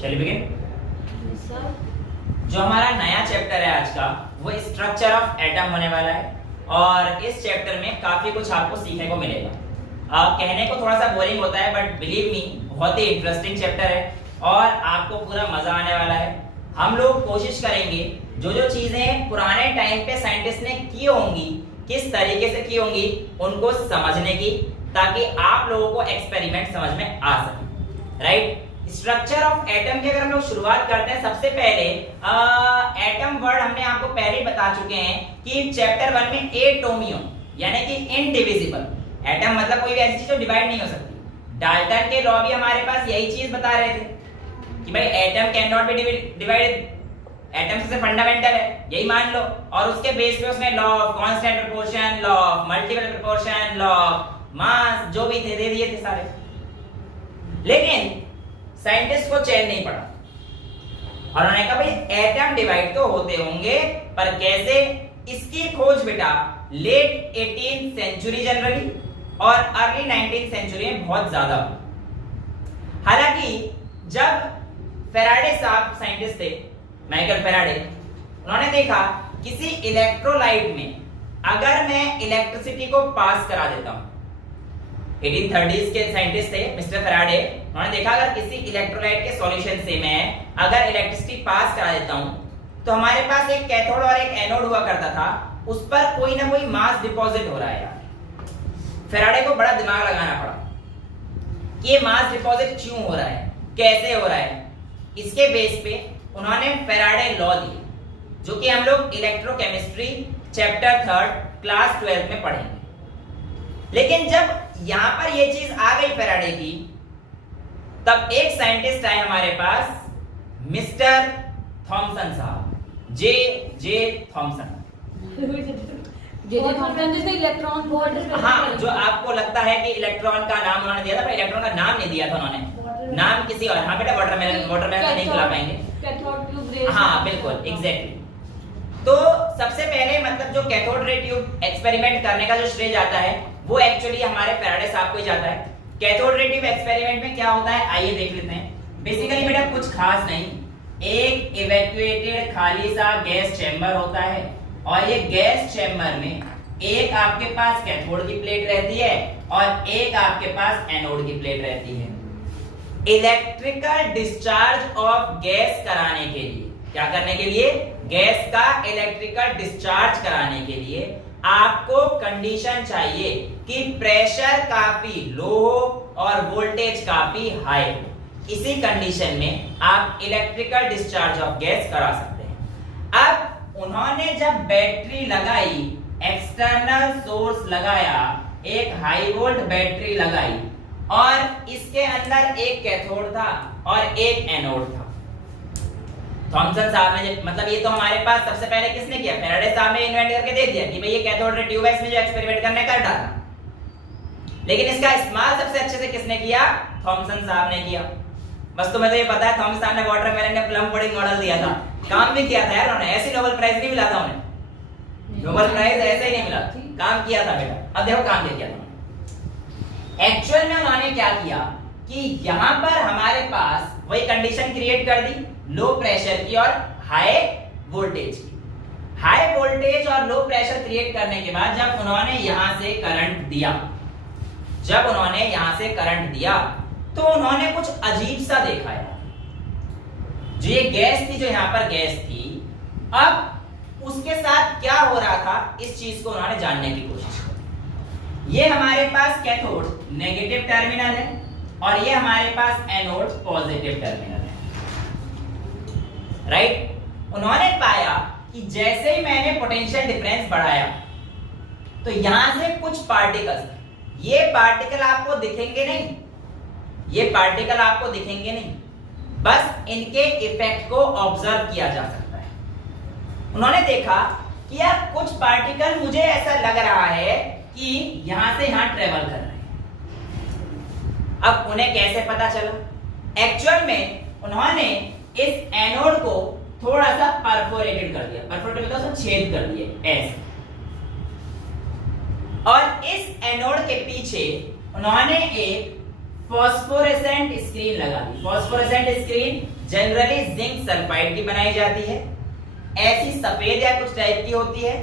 शैल begin. Sir जो हमारा नया चैप्टर है आज का वो स्ट्रक्चर ऑफ एटम होने वाला है और इस चैप्टर में काफी कुछ आपको सीखने को मिलेगा। कहने को थोड़ा सा बोरिंग होता है बट बिलीव मी बहुत ही इंटरेस्टिंग चैप्टर है और आपको पूरा मजा आने वाला है। हम लोग कोशिश करेंगे जो जो चीजें पुराने टाइम पे साइंटिस्ट ने की होंगी, किस तरीके से की होंगी उनको समझने की, ताकि आप लोगों को एक्सपेरिमेंट समझ में आ सके। राइट, स्ट्रक्चर ऑफ एटम की अगर हम लोग शुरुआत करते हैं, सबसे पहले एटम वर्ड हमने आपको पहले ही बता चुके हैं कि चैप्टर 1 में एटोमियो यानी कि इनडिविजिबल। एटम मतलब कोई भी ऐसी चीज जो डिवाइड नहीं हो सकती। डाल्टन के लॉ भी हमारे पास यही चीज बता रहे थे कि भाई atom can not be divided, atom सबसे फंडामेंटल है, यही मान लो। और उसके बेस पे उसने law of constant proportion, law of multiple proportion, law of mass जो भी थे दे दिए थे सारे। लेकिन साइंटिस्ट को चैन नहीं पड़ा और उन्होंने कहा भाई एटम डिवाइड तो होते होंगे पर कैसे। इसकी खोज बेटा लेट 18th सेंचुरी जनरली और अर्ली 19th सेंचुरी में बहुत ज्यादा हुई। हालांकि जब फैराडे साहब साइंटिस्ट थे, माइकल फैराडे, उन्होंने देखा किसी इलेक्ट्रोलाइट में अगर मैं इलेक्ट्रिसिटी को पास करा देता हूं, 1830s के साइंटिस्ट थे मिस्टर फैराडे, उन्होंने देखा अगर किसी इलेक्ट्रोलाइट के सॉल्यूशन से मैं अगर इलेक्ट्रिसिटी पास करा देता हूं तो हमारे पास एक कैथोड और एक एनोड हुआ करता था, उस पर कोई ना कोई मास डिपॉजिट हो रहा है यार। फैराडे को बड़ा दिमाग लगाना पड़ा कि ये मास डिपॉजिट क्यों हो रहा है, कैसे हो रहा है। इसके बेस पे उन्होंने फैराडे लॉ दिए जो कि हम लोग इलेक्ट्रोकेमिस्ट्री चैप्टर 3 क्लास 12 में पढ़ेंगे। लेकिन जब यहां पर ये चीज आ गई फैराडे की, तब एक साइंटिस्ट आए हमारे पास, मिस्टर थॉमसन साहब, जे थॉमसन। जे थॉमसन जिसने इलेक्ट्रॉन वोल्ट, हाँ, जो आपको लगता है कि इलेक्ट्रॉन का नाम उन्होंने दिया था पर इलेक्ट्रॉन का नाम नहीं दिया था उन्होंने, नाम किसी और। हाँ बेटा, वाटरमेलन नहीं खिला पाएंगे। कैथोड ट्यूब रे। हाँ बिल्कुल, एग्जैक्टली। तो सबसे पहले मतलब जो कैथोड रे ट्यूब एक्सपेरिमेंट करने का जो श्रेय जाता है वो एक्चुअली हमारे फैराडे साहब को ही जाता है। कैथोड रे ट्यूब एक्सपेरिमेंट में क्या होता है आइए देख लेते हैं। बेसिकली बेटा कुछ खास नहीं, एक इवैक्यूएटेड खाली सा गैस चैम्बर होता है और ये गैस चैम्बर में एक आपके पास कैथोड की प्लेट रहती है और एक आपके पास एनोड की प्लेट रहती है। इलेक्ट्रिकल डिस्चार्ज ऑफ गैस कराने के लिए, क्या करने के लिए, गैस का इलेक्ट्रिकल डिस्चार्ज कराने के लिए आपको कंडीशन चाहिए कि प्रेशर काफी लो हो और वोल्टेज काफी हाई हो। इसी कंडीशन में आप इलेक्ट्रिकल डिस्चार्ज ऑफ गैस करा सकते हैं। अब उन्होंने जब बैटरी लगाई, एक्सटर्नल सोर्स लगाया, एक हाई वोल्ट बैटरी लगाई और इसके अंदर एक कैथोड था और एक एनोड था। थॉमसन साहब ने मतलब ये तो हमारे पास सबसे पहले किसने किया, फैराडे साहब ने इन्वेंट करके दे दिया कि भाई ये कैथोड रे ट्यूब है, इसमें जो एक्सपेरिमेंट करने कर डाला। लेकिन इसका इस्तेमाल सबसे अच्छे से किसने किया, थॉमसन साहब ने किया। बस तुम्हें तो ये पता है थॉमसन साहब ने वाटरमेलन ने प्लम पुडिंग मॉडल दिया था, काम भी किया था यार उन्होंने, ऐसी नोबेल प्राइज नहीं मिला था उन्हें, नोबेल प्राइज ऐसे ही नहीं मिला, काम किया था बेटा। अब देखो काम क्या किया था। एक्चुअल में उन्होंने क्या किया कि यहां पर हमारे पास वही कंडीशन क्रिएट कर दी, लो प्रेशर की और हाई वोल्टेज की। हाई वोल्टेज और लो प्रेशर क्रिएट करने के बाद जब उन्होंने यहां से करंट दिया, तो उन्होंने कुछ अजीब सा देखा है। जो ये गैस थी, जो यहां पर गैस थी, अब उसके साथ क्या हो रहा था इस चीज को उन्होंने जानने की कोशिश की। ये हमारे पास कैथोड नेगेटिव टर्मिनल है और ये हमारे पास एनोड पॉजिटिव टर्मिनल है। राइट, उन्होंने पाया कि जैसे ही मैंने पोटेंशियल डिफरेंस बढ़ाया तो यहां से कुछ पार्टिकल्स, ये पार्टिकल आपको दिखेंगे नहीं, बस इनके इफेक्ट को ऑब्जर्व किया जा सकता है। उन्होंने देखा कि यार कुछ पार्टिकल मुझे ऐसा लग रहा है कि यहां से यहां ट्रेवल कर रहे हैं। अब उन्हें कैसे पता चला, एक्चुअल में उन्होंने इस एनोड को थोड़ा सा परफोरेटेड कर दिया, परफोरेटेड मतलब छेद कर दिए ऐसे, और इस एनोड के पीछे उन्होंने एक फॉस्फोरेसेंट स्क्रीन लगा दी। Phosphorescent screen generally zinc sulphide की बनाई जाती है, ऐसी सफेद या कुछ टाइप की होती है,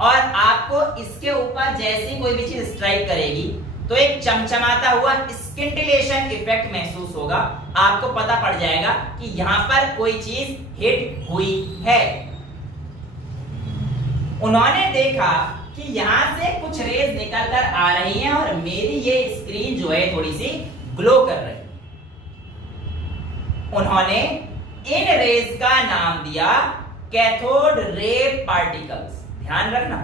और आपको इसके ऊपर जैसी कोई भी चीज स्ट्राइक करेगी तो एक चमचमाता हुआ स्किंटिलेशन इफेक्ट महसूस होगा। आपको पता पड़ जाएगा कि यहां पर कोई चीज हिट हुई है। उन्होंने देखा कि यहां से कुछ रेज निकल कर आ रही हैं और मेरी ये स्क्रीन जो है थोड़ी सी ग्लो कर रही है। उन्होंने इन रेज का नाम दिया कैथोड रे पार्टिकल्स। ध्यान रखना,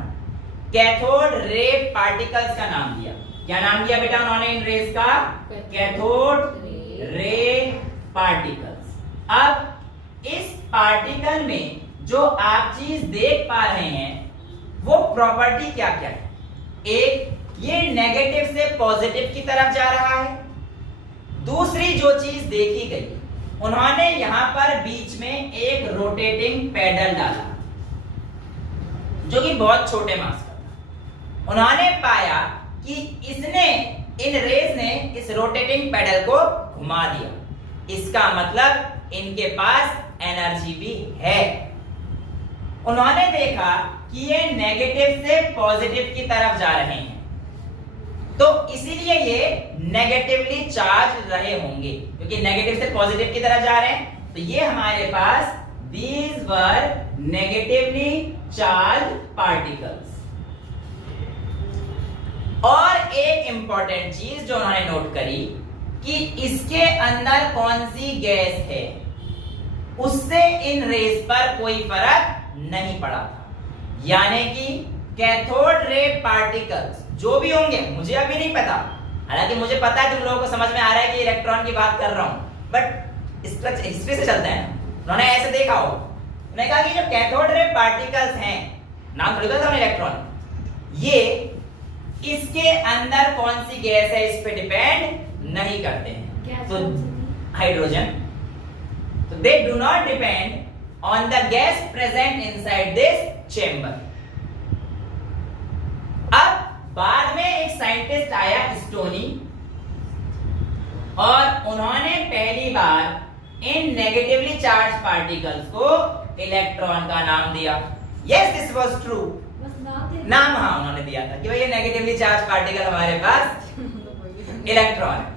कैथोड रे पार्टिकल्स का नाम दिया। क्या नाम दिया बेटा उन्होंने इन रेज का? Cathode ray particles. अब इस पार्टिकल में जो आप चीज देख पा रहे हैं वो प्रॉपर्टी क्या क्या है? एक, ये नेगेटिव से पॉजिटिव की तरफ जा रहा है। दूसरी जो चीज देखी गई, उन्होंने यहां पर बीच में एक रोटेटिंग पेडल डाला जो कि बहुत छोटे मास का था। उन्होंने पाया कि इसने, इन रेज ने इस रोटेटिंग पेडल को घुमा दिया। इसका मतलब इनके पास एनर्जी भी है। उन्होंने देखा कि ये नेगेटिव से पॉजिटिव की तरफ जा रहे हैं, तो इसीलिए ये नेगेटिवली चार्ज रहे होंगे, क्योंकि नेगेटिव से पॉजिटिव की तरफ जा रहे हैं। तो ये हमारे पास these were negatively charged particles। और एक इंपॉर्टेंट चीज जो उन्होंने नोट करी कि इसके अंदर कौन सी गैस है, उससे इन रेज पर कोई फर्क नहीं पड़ा था। यानी कि कैथोड रे पार्टिकल्स जो भी होंगे, मुझे अभी नहीं पता, हालांकि मुझे पता है तुम लोगों को समझ में आ रहा है कि इलेक्ट्रॉन की बात कर रहा हूं, बट हिस्ट्री से चलते हैं। उन्होंने ऐसे देखा हो, उन्होंने कहा कि जो कैथोड रे पार्टिकल्स हैं, नाम थोड़ी पता इलेक्ट्रॉन, ये इसके अंदर कौन सी गैस है इस पे डिपेंड नहीं करते हैं। तो हाइड्रोजन, तो they do not depend on the gas present inside this chamber. अब बाद में एक साइंटिस्ट आया स्टोनी, और उन्होंने पहली बार इन नेगेटिवली चार्ज पार्टिकल्स को इलेक्ट्रॉन का नाम दिया। Yes, this was true. नाम हाँ उन्होंने दिया था कि भाई ये नेगेटिवली चार्ज पार्टिकल हमारे पास इलेक्ट्रॉन है,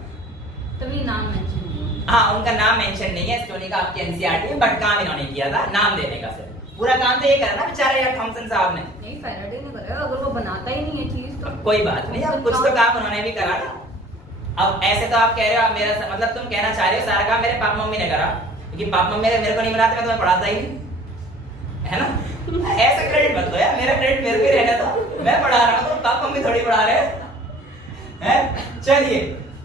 तभी नाम मेंशन। हाँ, उनका नाम मेंशन नहीं है स्टोनी का आपके एनसीईआरटी में, बट काम इन्होंने किया था नाम देने का। सिर्फ पूरा काम तो ये करना बेचारे यार थॉमसन साहब ने। नहीं, फैराडे ने करा, अगर वो बनाता ही नहीं है चीज तो कोई बात नहीं, अब कुछ तो काम उन्होंने भी करा ना। अब ऐसे तो आप कह रहे हो, आप मेरा मतलब तुम कहना चाह रहे हो सारा काम मेरे पापा मम्मी ने करा, क्योंकि पापा मम्मी मेरे को नहीं बनाते, मैं तुम्हें पढ़ाता ही नहीं, है ना। ऐसा क्रेडिट मत दो यार, मेरा क्रेडिट मेरे पे रहने दो, मैं पढ़ा रहा हूँ, पापा मम्मी थोड़ी पढ़ा रहे हैं। चलिए,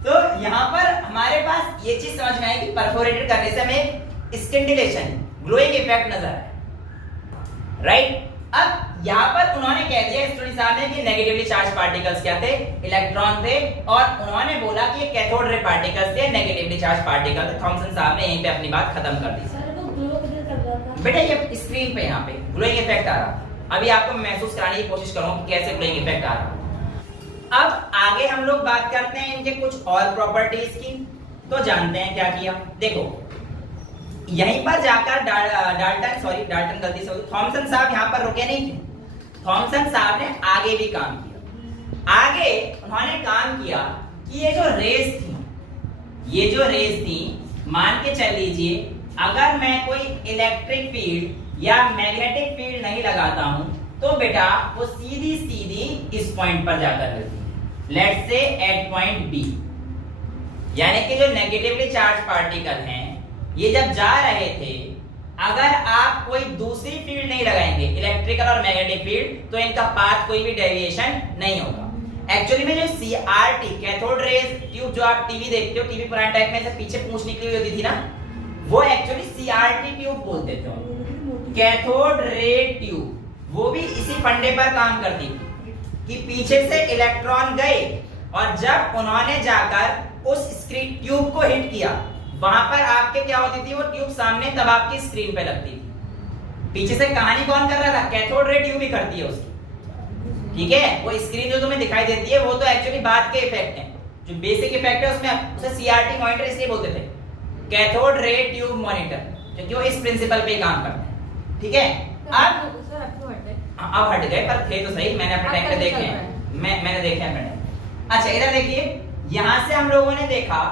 तो यहाँ पर हमारे पास ये चीज समझ में आई कि परफोरेटेड करने से हमें स्किंटिलेशन, ग्लोइंग इफेक्ट नजर आए, राइट। अब यहाँ पर उन्होंने कह दिया स्टोनी साहब ने कि नेगेटिवली चार्ज पार्टिकल्स क्या थे, इलेक्ट्रॉन थे, और उन्होंने बोला कि ये कैथोड रे पार्टिकल्स थे, नेगेटिवली चार्ज पार्टिकल थे। थॉमसन साहब ने यहीं पे अपनी बात खत्म कर दी। सर वो ग्लो किधर कर रहा था बेटा, ये स्क्रीन पे यहाँ पे ग्लोइंग इफेक्ट आ रहा। अभी आपको महसूस कराने की कोशिश करूंगा कि कैसे ग्लोइंग इफेक्ट आ रहा। अब आगे हम लोग बात करते हैं इनके कुछ और प्रॉपर्टीज की। तो जानते हैं क्या किया। देखो, यहीं पर जाकर डाल्टन गलती से, थॉमसन साहब यहाँ पर रुके नहीं थे। थॉमसन साहब ने आगे भी काम किया। आगे उन्होंने काम किया कि ये जो रेस थी, मान के चल लीजिए, अगर मैं कोई इलेक्ट्रिक फील्ड या मैग्नेटिक फील्ड नहीं लगाता हूं, तो बेटा वो सीधी सीधी इस पॉइंट पर जाकर मिलती है, let's say eight point B. यानी कि जो नेगेटिवली चार्ज पार्टिकल हैं, ये जब जा रहे थे, अगर आप कोई दूसरी फील्ड नहीं लगाएंगे, इलेक्ट्रिकल और मैग्नेटिक फील्ड, तो इनका पाथ कोई भी डेविएशन नहीं होगा। एक्चुअली में जो सीआरटी, कैथोड रेज ट्यूब, जो आप टीवी देखते हो, टीवी पुराने टाइप में से पीछे पूंछ निकली हुई होती थी ना, वो एक्चुअली सीआरटी ट्यूब बोलते थे, कैथोड रे ट्यूब। वो भी इसी फंडे पर काम करती थी कि पीछे से इलेक्ट्रॉन गए, और जब उन्होंने जाकर उस स्क्रीन ट्यूब को हिट किया, वहां पर आपके क्या होती थी, वो ट्यूब सामने तब आपकी स्क्रीन पे लगती थी। पीछे से कहानी कौन कर रहा था? कैथोड रे ट्यूब ही करती है उसकी, ठीक है। वो स्क्रीन जो तुम्हें दिखाई देती है, वो तो एक्चुअली बाद के इफेक्ट हैं, जो बेसिक इफेक्ट है उसमें उसे सीआरटी मॉनिटर इसलिए बोलते थे, कैथोड रे ट्यूब मॉनिटर, क्योंकि वो इस प्रिंसिपल पे काम करते हैं। ठीक है, अब सर अब तो हट गए। अब हट गए, पर थे तो सही, मैंने अपने टाइम पे देखे हैं, मैंने देखे हैं अपने टाइम। अच्छा इधर देखिए, यहां से हम लोगों ने देखा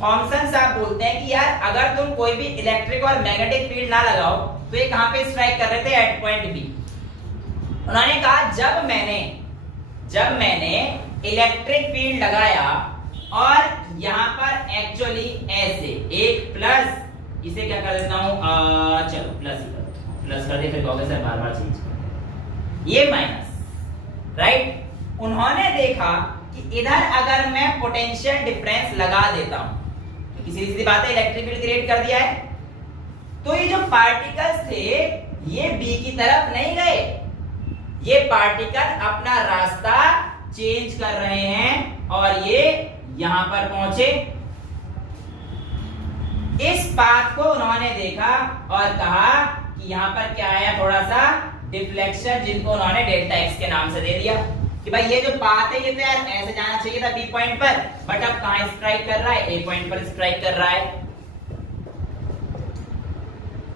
थॉमसन साहब बोलते हैं कि यार अगर तुम कोई भी इलेक्ट्रिक और मैग्नेटिक फील्ड ना लगाओ तो ये कहां पे स्ट्राइक कर रहे थे, एट पॉइंट बी। उन्होंने कहा जब मैंने इलेक्ट्रिक फील्ड लगाया और यहां पर एक्चुअली ऐसे एक प्लस, इसे क्या कर देता हूं, चलो प्लस कर दे, फिर कहोगे सर बार-बार चेंज कर, ये माइनस, राइट। उन्होंने देखा कि इधर अगर मैं पोटेंशियल डिफरेंस लगा देता हूं, तो सीधी बात है इलेक्ट्रिक फील्ड क्रिएट कर दिया है, तो ये जो पार्टिकल्स थे ये बी की तरफ नहीं गए, ये पार्टिकल अपना रास्ता चेंज कर रहे हैं और ये यहां पर पहुंचे। इस पाथ को उन्होंने देखा और कहा कि यहां पर क्या आया, थोड़ा सा डिफ्लेक्शन, जिनको उन्होंने डेल्टा एक्स के नाम से दे दिया कि भाई ये जो पाथ है ये तो यार ऐसे जाना चाहिए था बी पॉइंट पर, बट अब कहां स्ट्राइक कर रहा है, ए पॉइंट पर स्ट्राइक कर रहा है।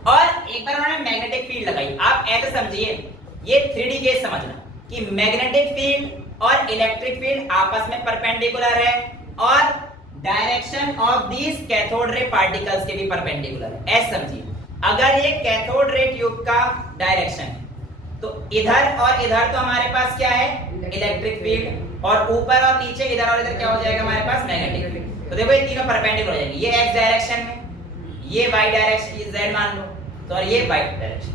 और एक बार उन्होंने मैग्नेटिक फील्ड लगाई। आप ऐसे समझिए, ये 3D केस समझना कि मैग्नेटिक फील्ड और इलेक्ट्रिक फील्ड आपस में परपेंडिकुलर है और direction of these cathode ray particles के भी परपेंडिकुलर है। ऐसे समझिए, अगर ये कैथोड रे ट्यूब का डायरेक्शन है तो इधर और इधर तो हमारे पास क्या है, इलेक्ट्रिक फील्ड, और ऊपर और नीचे इधर और इधर क्या हो जाएगा हमारे पास, मैग्नेटिक फील्ड। तो देखो ये तीनों परपेंडिकुलर हो जाएंगे, ये एक्स डायरेक्शन में, ये वाई डायरेक्शन, ये जेड मान लो, तो और ये वाई डायरेक्शन।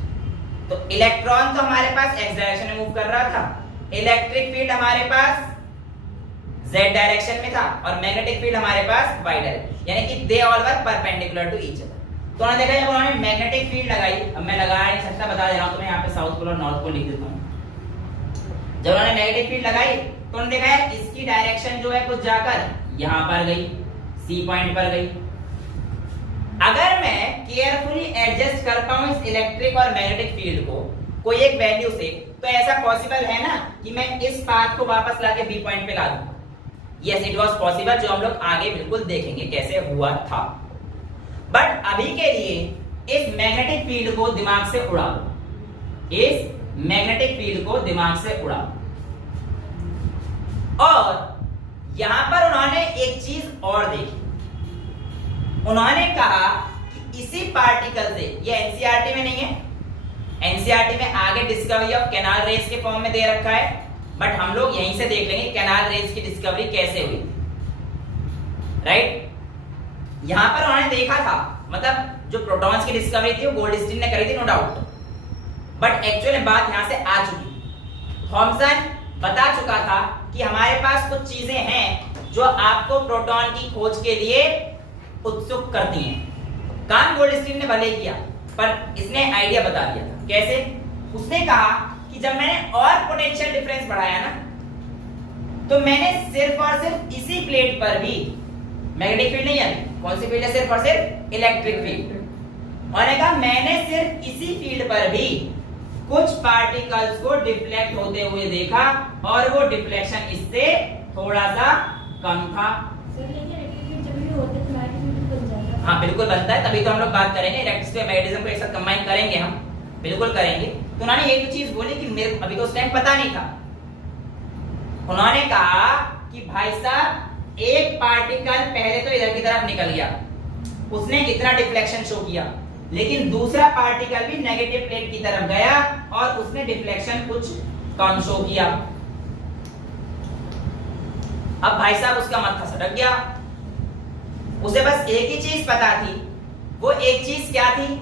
तो इलेक्ट्रॉन तो हमारे पास एक्स डायरेक्शन में मूव कर रहा था, इलेक्ट्रिक फील्ड हमारे पास जेड डायरेक्शन में था और मैग्नेटिक फील्ड हमारे पास वाई डायरेक्शन, यानी कि they all were perpendicular to each other. तो उन्होंने देखा जब उन्होंने मैग्नेटिक फील्ड लगाई, अब मैं लगा नहीं सकता, बता दे रहा हूं, तो मैं यहाँ पे साउथ पोल और नॉर्थ पोल लिख देता हूँ। जब उन्होंने मैग्नेटिक फील्ड लगाई तो उन्होंने देखा यार इसकी डायरेक्शन जो है कुछ जाकर यहाँ पर गई, सी पॉइंट पर गई। अगर मैं केयरफुली एडजस्ट कर पाऊं इस इलेक्ट्रिक और मैग्नेटिक फील्ड को कोई एक वैल्यू से, तो ऐसा पॉसिबल है ना कि मैं इस पाथ को वापस लाके बी पॉइंट पे ला दूं। यस इट वाज पॉसिबल, जो हम लोग आगे बिल्कुल देखेंगे कैसे हुआ था। बट अभी के लिए इस मैग्नेटिक फील्ड को दिमाग से उड़ा दो, इस मैग्नेटिक फील्ड को दिमाग से उड़ा। और यहां पर उन्होंने एक चीज और देखी, उन्होंने कहा कि इसी पार्टिकल से, ये एनसीईआरटी में नहीं है, एनसीईआरटी में आगे डिस्कवरी ऑफ कैनाल रेज के फॉर्म में दे रखा है, बट हम लोग यहीं से देख लेंगे कैनाल रेज की डिस्कवरी कैसे हुई, राइट। यहां पर उन्होंने देखा था, मतलब जो प्रोटॉन्स की डिस्कवरी थी वो गोल्डस्टीन ने करी थी, नो डाउट, बट एक्चुअली बात यहां से आ चुकी। थॉमसन बता चुका था कि हमारे पास कुछ चीजें हैं जो आपको प्रोटॉन की खोज के लिए उत्सुक करती हैं। काम गोल्डस्टीन ने भले किया, पर इसने आइडिया बता दिया था। कैसे? उसने कहा कि जब मैंने और पोटेंशियल डिफरेंस बढ़ाया ना, तो मैंने सिर्फ और सिर्फ इसी प्लेट पर भी मैग्नेटिक फील्ड नहीं आई, कौन सी फील्ड है, सिर्फ और सिर्फ इलेक्ट्रिक फील्ड। उन्होंने कहा मैंने सिर्फ इसी फील्ड पर भी कुछ पार्टिकल्स को डिफ्लेक्ट होते हुए देखा और वो डिफ्लेक्शन इससे थोड़ा सा कम था। हाँ बिल्कुल बनता है, तभी तो हम लोग बात करेंगे इलेक्ट्रिसिटी और मैग्नेटिज्म को एक साथ कंबाइन करेंगे, हम बिल्कुल करेंगे। तो उन्होंने ये तो चीज बोली कि मेरे अभी तो उस टाइम पता नहीं था। उन्होंने कहा कि भाई साहब एक पार्टिकल पहले तो इधर की तरफ निकल गया, उसने इतना डिफ्लेक्शन शो किया, लेकिन दूसरा पार्टिकल भी नेगेटिव प्लेट की तरफ गया और उसने डिफ्लेक्शन कुछ कम शो किया। अब भाई साहब उसका माथा सटक गया, उसे बस एक ही चीज पता थी। वो एक चीज क्या थी?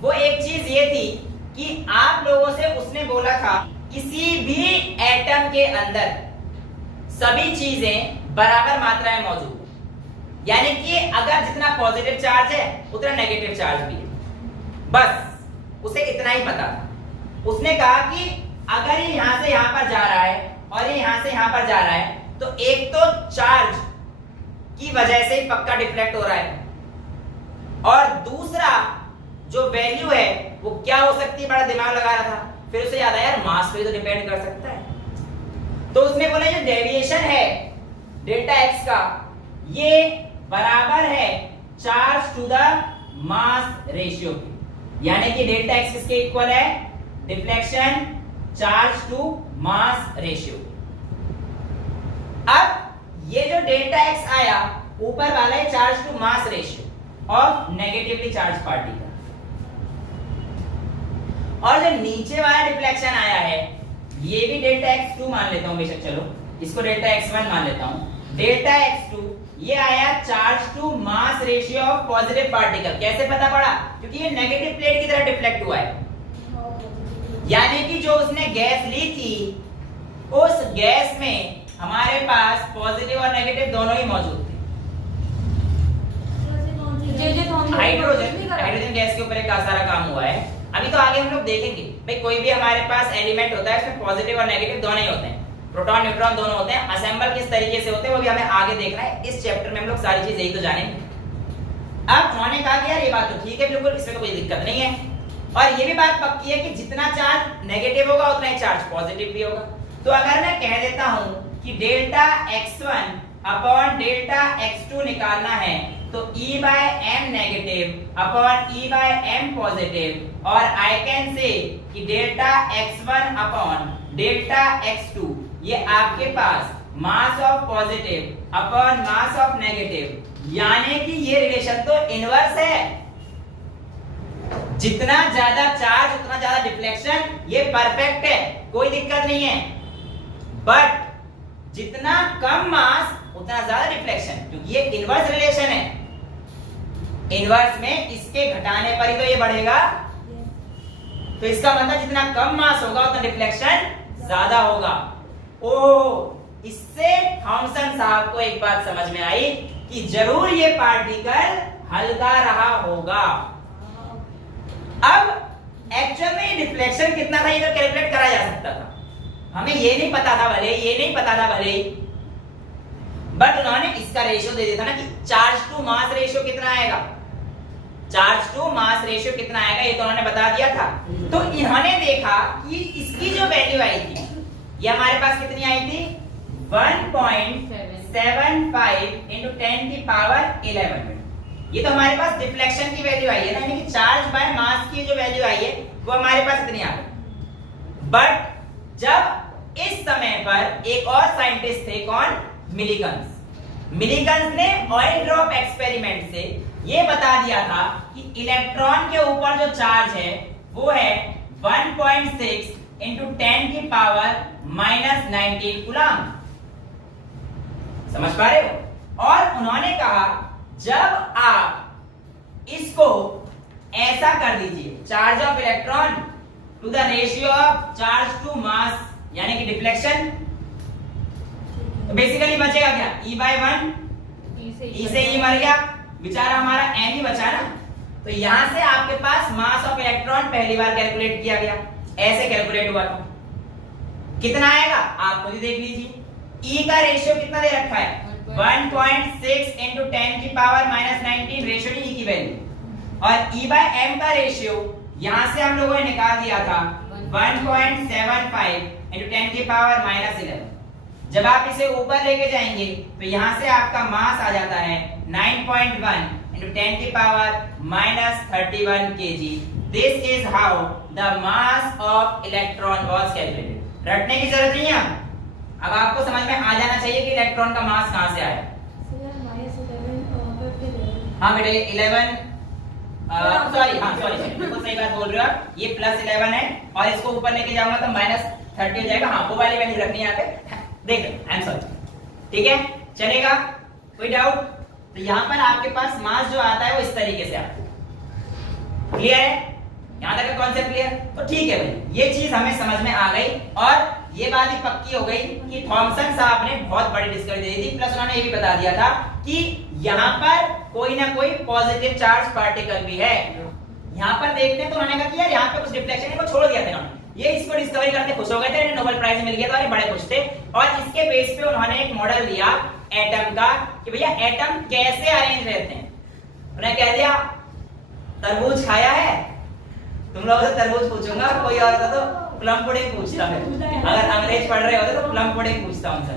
वो एक चीज ये थी कि आप लोगों से उसने बोला था किसी भी एटम के अंदर सभी चीजें बराबर मात्रा में मौजूद है, यानी कि अगर जितना पॉजिटिव चार्ज है उतना नेगेटिव चार्ज भी है। बस उसे इतना ही पता था। उसने कहा कि अगर ये यहां से यहां पर जा रहा है और ये यहां से यहां पर जा रहा है, तो एक तो चार्ज की वजह से ही पक्का डिफ्लेक्ट हो रहा है, और दूसरा जो वैल्यू है वो क्या हो सकती है, बड़ा दिमाग लगा रहा था। फिर उसे याद आया यार मास पे तो डिपेंड कर सकता है। तो उसने बोला जो डेविएशन है डेल्टा एक्स का, ये बराबर है charge to the mass ratio के, यानी कि डेल्टा एक्स किसके इक्वल है, deflection charge to mass ratio. अब ये जो डेल्टा एक्स आया ऊपर वाला है charge to mass ratio of negatively charge particle, और जो नीचे वाला डिफ्लेक्शन आया है ये भी डेल्टा x2 मान लेता हूं बेशक, चलो इसको डेल्टा x1 मान लेता हूं। डेल्टा x2 ये आया charge to mass ratio of positive particle. कैसे पता पड़ा, क्योंकि ये नेगेटिव प्लेट की तरह डिफ्लेक्ट हुआ है, यानी कि जो उसने गैस ली थी उस गैस में हमारे पास पॉजिटिव और नेगेटिव दोनों ही मौजूद थे। हाइड्रोजन गैस के ऊपर एक सारा काम हुआ है, अभी तो आगे हम लोग देखेंगे। भाई कोई भी हमारे पास एलिमेंट होता है उसमें पॉजिटिव और नेगेटिव दोनों ही होते हैं, प्रोटॉन न्यूट्रॉन दोनों होते हैं। असेंबल किस तरीके से होते हैं वो भी हमें आगे देखना है, इस चैप्टर में हम लोग सारी चीज यही तो जानेंगे। अब उन्होंने कहा कि यार ये बात तो ठीक है, बिल्कुल इसमें तो कोई दिक्कत नहीं है, और ये भी बात पक्की है कि जितना चार्ज नेगेटिव होगा उतना ही चार्ज पॉजिटिव भी होगा। तो अगर मैं कह देता हूं कि delta x1 upon delta x2 निकालना है तो E by m negative upon E by m positive, और आई कैन से कि delta x1 upon delta x2 ये आपके पास mass of positive upon mass of negative, यानी कि ये रिलेशन तो इनवर्स है। जितना ज्यादा चार्ज उतना ज्यादा डिफ्लेक्शन, ये परफेक्ट है, कोई दिक्कत नहीं है। बट जितना कम मास उतना ज्यादा डिफ्लेक्शन, क्योंकि ये इनवर्स रिलेशन है। इनवर्स में इसके घटाने पर ही तो ये बढ़ेगा, तो इसका मतलब जितना कम मास होगा उतना डिफ्लेक्शन ज्यादा होगा। ओ, इससे थॉमसन साहब को एक बात समझ में आई कि जरूर ये पार्टिकल हल्का रहा होगा। अब एक्चुअल में डिफ्लेक्शन कितना था ये तो कैलकुलेट करा जा सकता था, हमें ये नहीं पता था भले, ये नहीं पता था भले, बट उन्होंने इसका रेशियो दे दिया था ना कि चार्ज टू मास रेशियो कितना आएगा, चार्ज टू मास रेशियो कितना आएगा ये तो उन्होंने बता दिया था। तो इन्होंने देखा कि इसकी जो वैल्यू आई थी ये हमारे पास कितनी आई थी, 1.75 into 10 की पावर 11। ये तो हमारे पास डिफ्लेक्शन की वैल्यू आई है ना, यानी कि चार्ज बाय मास की जो वैल्यू आई है वो हमारे पास इतनी आ गई। बट जब इस समय पर एक और साइंटिस्ट थे, कौन, मिलिगन्स। मिलिगन्स ने ऑयल ड्रॉप एक्सपेरिमेंट से ये बता दिया था कि इलेक्ट्रॉन के ऊपर जो चार्ज है वो है 1.6 into 10 की पावर -19 कूलम। समझ पा रहे हो? और उन्होंने कहा जब आप इसको ऐसा कर दीजिए, charge of electron to the ratio of charge to mass, यानी कि डिफ्लेक्शन, तो बेसिकली बचेगा क्या, E by 1, E से E मर गया, बेचारा हमारा n ही बचा ना। तो यहां से आपके पास मास ऑफ इलेक्ट्रॉन पहली बार कैलकुलेट किया गया, ऐसे कैलकुलेट हुआ था। कितना आएगा आप खुद ही देख लीजिए। E का रेशियो कितना दे रखा है, 1.6 into 10 की पावर -19 रेशियो E की वैल्यू, और E by m का रेशियो यहां से हम लोगों ने निकाल दिया था 1.75 into 10 की पावर -11। जब आप इसे ऊपर लेके जाएंगे तो यहां से आपका मास आ जाता है 9.1 into 10 की power -31 kg। This is how the mass of electron was calculated। रटने की जरूरत नहीं है, अब आपको समझ में आ जाना चाहिए कि इलेक्ट्रॉन का मास कहां से आया। हाँ बेटे 11, सॉरी बिल्कुल सही बात बोल रहे हो आप, ये +11 है और इसको ऊपर लेके जाऊंगा तो -30 हो जाएगा। हाँ वो वाली वैल्यू रखनी है यहाँ पे, देख लो, आई एम सॉरी, ठीक है चलेगा, कोई डाउट? तो यहाँ पर आपके पास मास जो आता है वो इस तरीके से आता है। क्लियर है यहाँ तक का कॉन्सेप्ट? क्लियर? तो ठीक है भाई, ये चीज हमें समझ में आ गई और ये बात भी पक्की हो गई कि थॉमसन साहब ने बहुत बड़ी डिस्कवरी दे दी थी। प्लस उन्होंने ये भी बता दिया था कि यहाँ पर कोई ना कोई पॉजिटिव चार्ज पार्टिकल भी है। यहाँ पर देखते हैं तो उन्होंने कहा कि यार यहाँ पे कुछ डिफ्लेक्शन को छोड़ दिया था उन्होंने, ये इसको डिस्कवरी करके खुश हो गए थे, नोबेल प्राइज मिल गया था और बड़े खुश थे। और इसके बेस पे उन्होंने एक मॉडल दिया एटम का कि भैया एटम कैसे अरेंज रहते हैं। उन्होंने कह दिया तरबूज खाया है, तुम लोगों से तरबूज पूछूंगा, कोई और होता तो प्लम पुडिंग पूछता है, अगर अंग्रेज पढ़ रहे होते तो प्लम पुडिंग पूछता उनसे।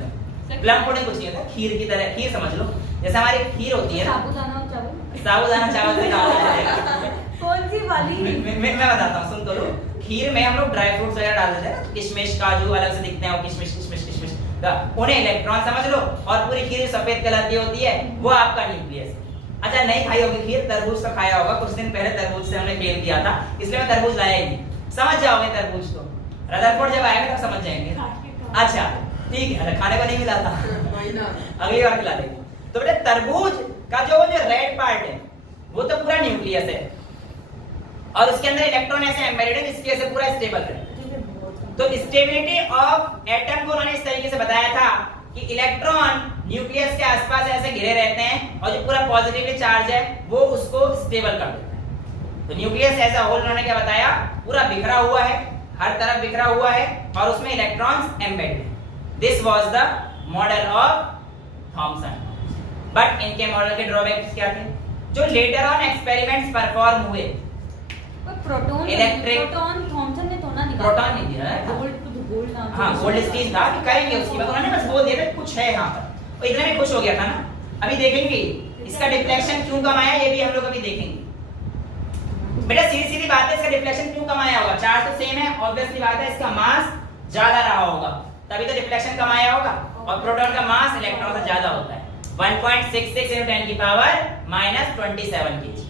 प्लम पुडिंग कुछ नहीं होता, खीर की तरह, खीर समझ लो, जैसे हमारी खीर होती है ना, साबूदाना चावल, साबूदाना चावल से खाते कौन सी वाली? मैं बताता हूँ, सुन तो लो। खीर में हम लोग ड्राई फ्रूट्स वगैरह डाल देते हैं ना, किशमिश काजू अलग से दिखते हैं, वो किशमिश किशमिश किशमिश, उन्हें इलेक्ट्रॉन समझ लो, और पूरी खीर सफेद कलर की होती है, वो आपका न्यूक्लियस। अच्छा, नहीं खाई होगी खीर, तरबूज तो खाया होगा, कुछ दिन पहले तरबूज से हमने खेल किया था, इसलिए मैं तरबूज लाया ही नहीं। समझ जाओगे तरबूज तो, रदरफोर्ड जब आएगा तब समझ जाएंगे। अच्छा ठीक है, खाने को नहीं मिला था, अगली बार खिला देंगे। तो बेटा तरबूज का जो रेड पार्ट है वो तो पूरा न्यूक्लियस है, और उसके अंदर इलेक्ट्रॉन ऐसे एम्बेडेड है जिसकी वजह से पूरा स्टेबल है। तो स्टेबिलिटी ऑफ एटम को उन्होंने इस तरीके से बताया था कि इलेक्ट्रॉन न्यूक्लियस के आसपास ऐसे घिरे रहते हैं, और जो पूरा पॉजिटिवली चार्ज है वो उसको स्टेबल कर देता है। तो न्यूक्लियस एज अ होल उन्होंने क्या बताया, पूरा बिखरा हुआ है, हर तरफ बिखरा हुआ है, और उसमें इलेक्ट्रॉन्स एम्बेडेड है। This was the model of Thomson. But इनके मॉडल के ड्रॉबैक्स क्या थे, जो लेटर ऑन एक्सपेरिमेंट्स परफॉर्म हुए। प्रोटॉन, इलेक्ट्रिक प्रोटॉन थॉमसन ने तो ना निकाला, प्रोटॉन नहीं दिया है, गोल्ड नाम, हाँ गोल्ड स्टीन था कि करेंगे उसकी बात, उन्होंने बस बोल दिया था कुछ है यहाँ पर, और इतना भी खुश हो गया था ना। अभी देखेंगे इसका डिफ्लेक्शन क्यों कम आया, ये भी हम लोग अभी देखेंगे। बेटा सीधी सीधी बात है, इसका डिफ्लेक्शन क्यों कम आया होगा, चार्ज तो सेम है, ऑब्वियसली बात है, इसका मास ज्यादा रहा होगा तभी तो डिफ्लेक्शन कम आया होगा, और प्रोटॉन का मास इलेक्ट्रॉन से ज्यादा होता है, 1.66 × 10 की पावर -27 kg,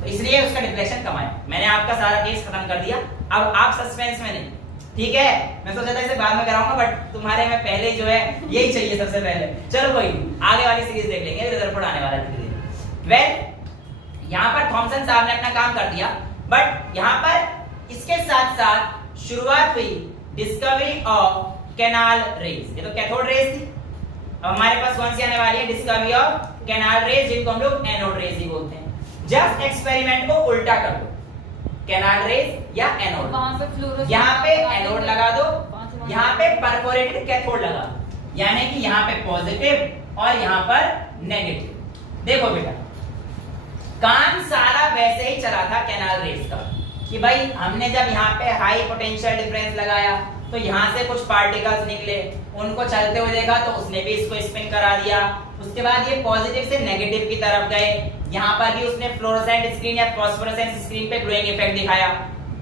तो इसलिए उसका डिफ्लेक्शन कम आया। मैंने आपका सारा केस खत्म कर दिया, अब आप सस्पेंस में नहीं, ठीक है। मैं सोचा था इसे बाद में कराऊंगा, बट तुम्हारे में पहले जो है यही चाहिए सबसे पहले। चलो कोई आगे वाली सीरीज देख लेंगे, रिजल्ट आने वाला है धीरे-धीरे। वेल यहाँ पर थॉमसन साहब ने अपना काम कर दिया, बट यहाँ पर इसके साथ साथ शुरुआत हुई डिस्कवरी ऑफ कैनाल रेज। ये तो कैथोड रेज थी, अब हमारे पास कौन सी आने वाली है, डिस्कवरी ऑफ कैनाल रेज, जिनको हम लोग एनोड रेज ही बोलते हैं। जस्ट एक्सपेरिमेंट को उल्टा कर दो, कैनाल रेज या एनोड, यहाँ पे एनोड लगा दो, यहाँ पे परफोरेटेड कैथोड लगा दो, यानी कि यहाँ पे पॉजिटिव और यहाँ पर नेगेटिव। देखो बेटा काम सारा वैसे ही चला था कैनाल रेज का, कि भाई हमने जब यहाँ पे हाई पोटेंशियल डिफरेंस लगाया तो यहाँ से कुछ पार्टिकल्स निकले, उनको चलते हुए देखा तो उसने भी इसको स्पिन करा दिया, उसके बाद ये पॉजिटिव से नेगेटिव की तरफ गए, यहाँ पर भी उसने फ्लोरोसेंट स्क्रीन या फॉस्फोरेसेंस स्क्रीन पे ग्लोइंग इफेक्ट दिखाया।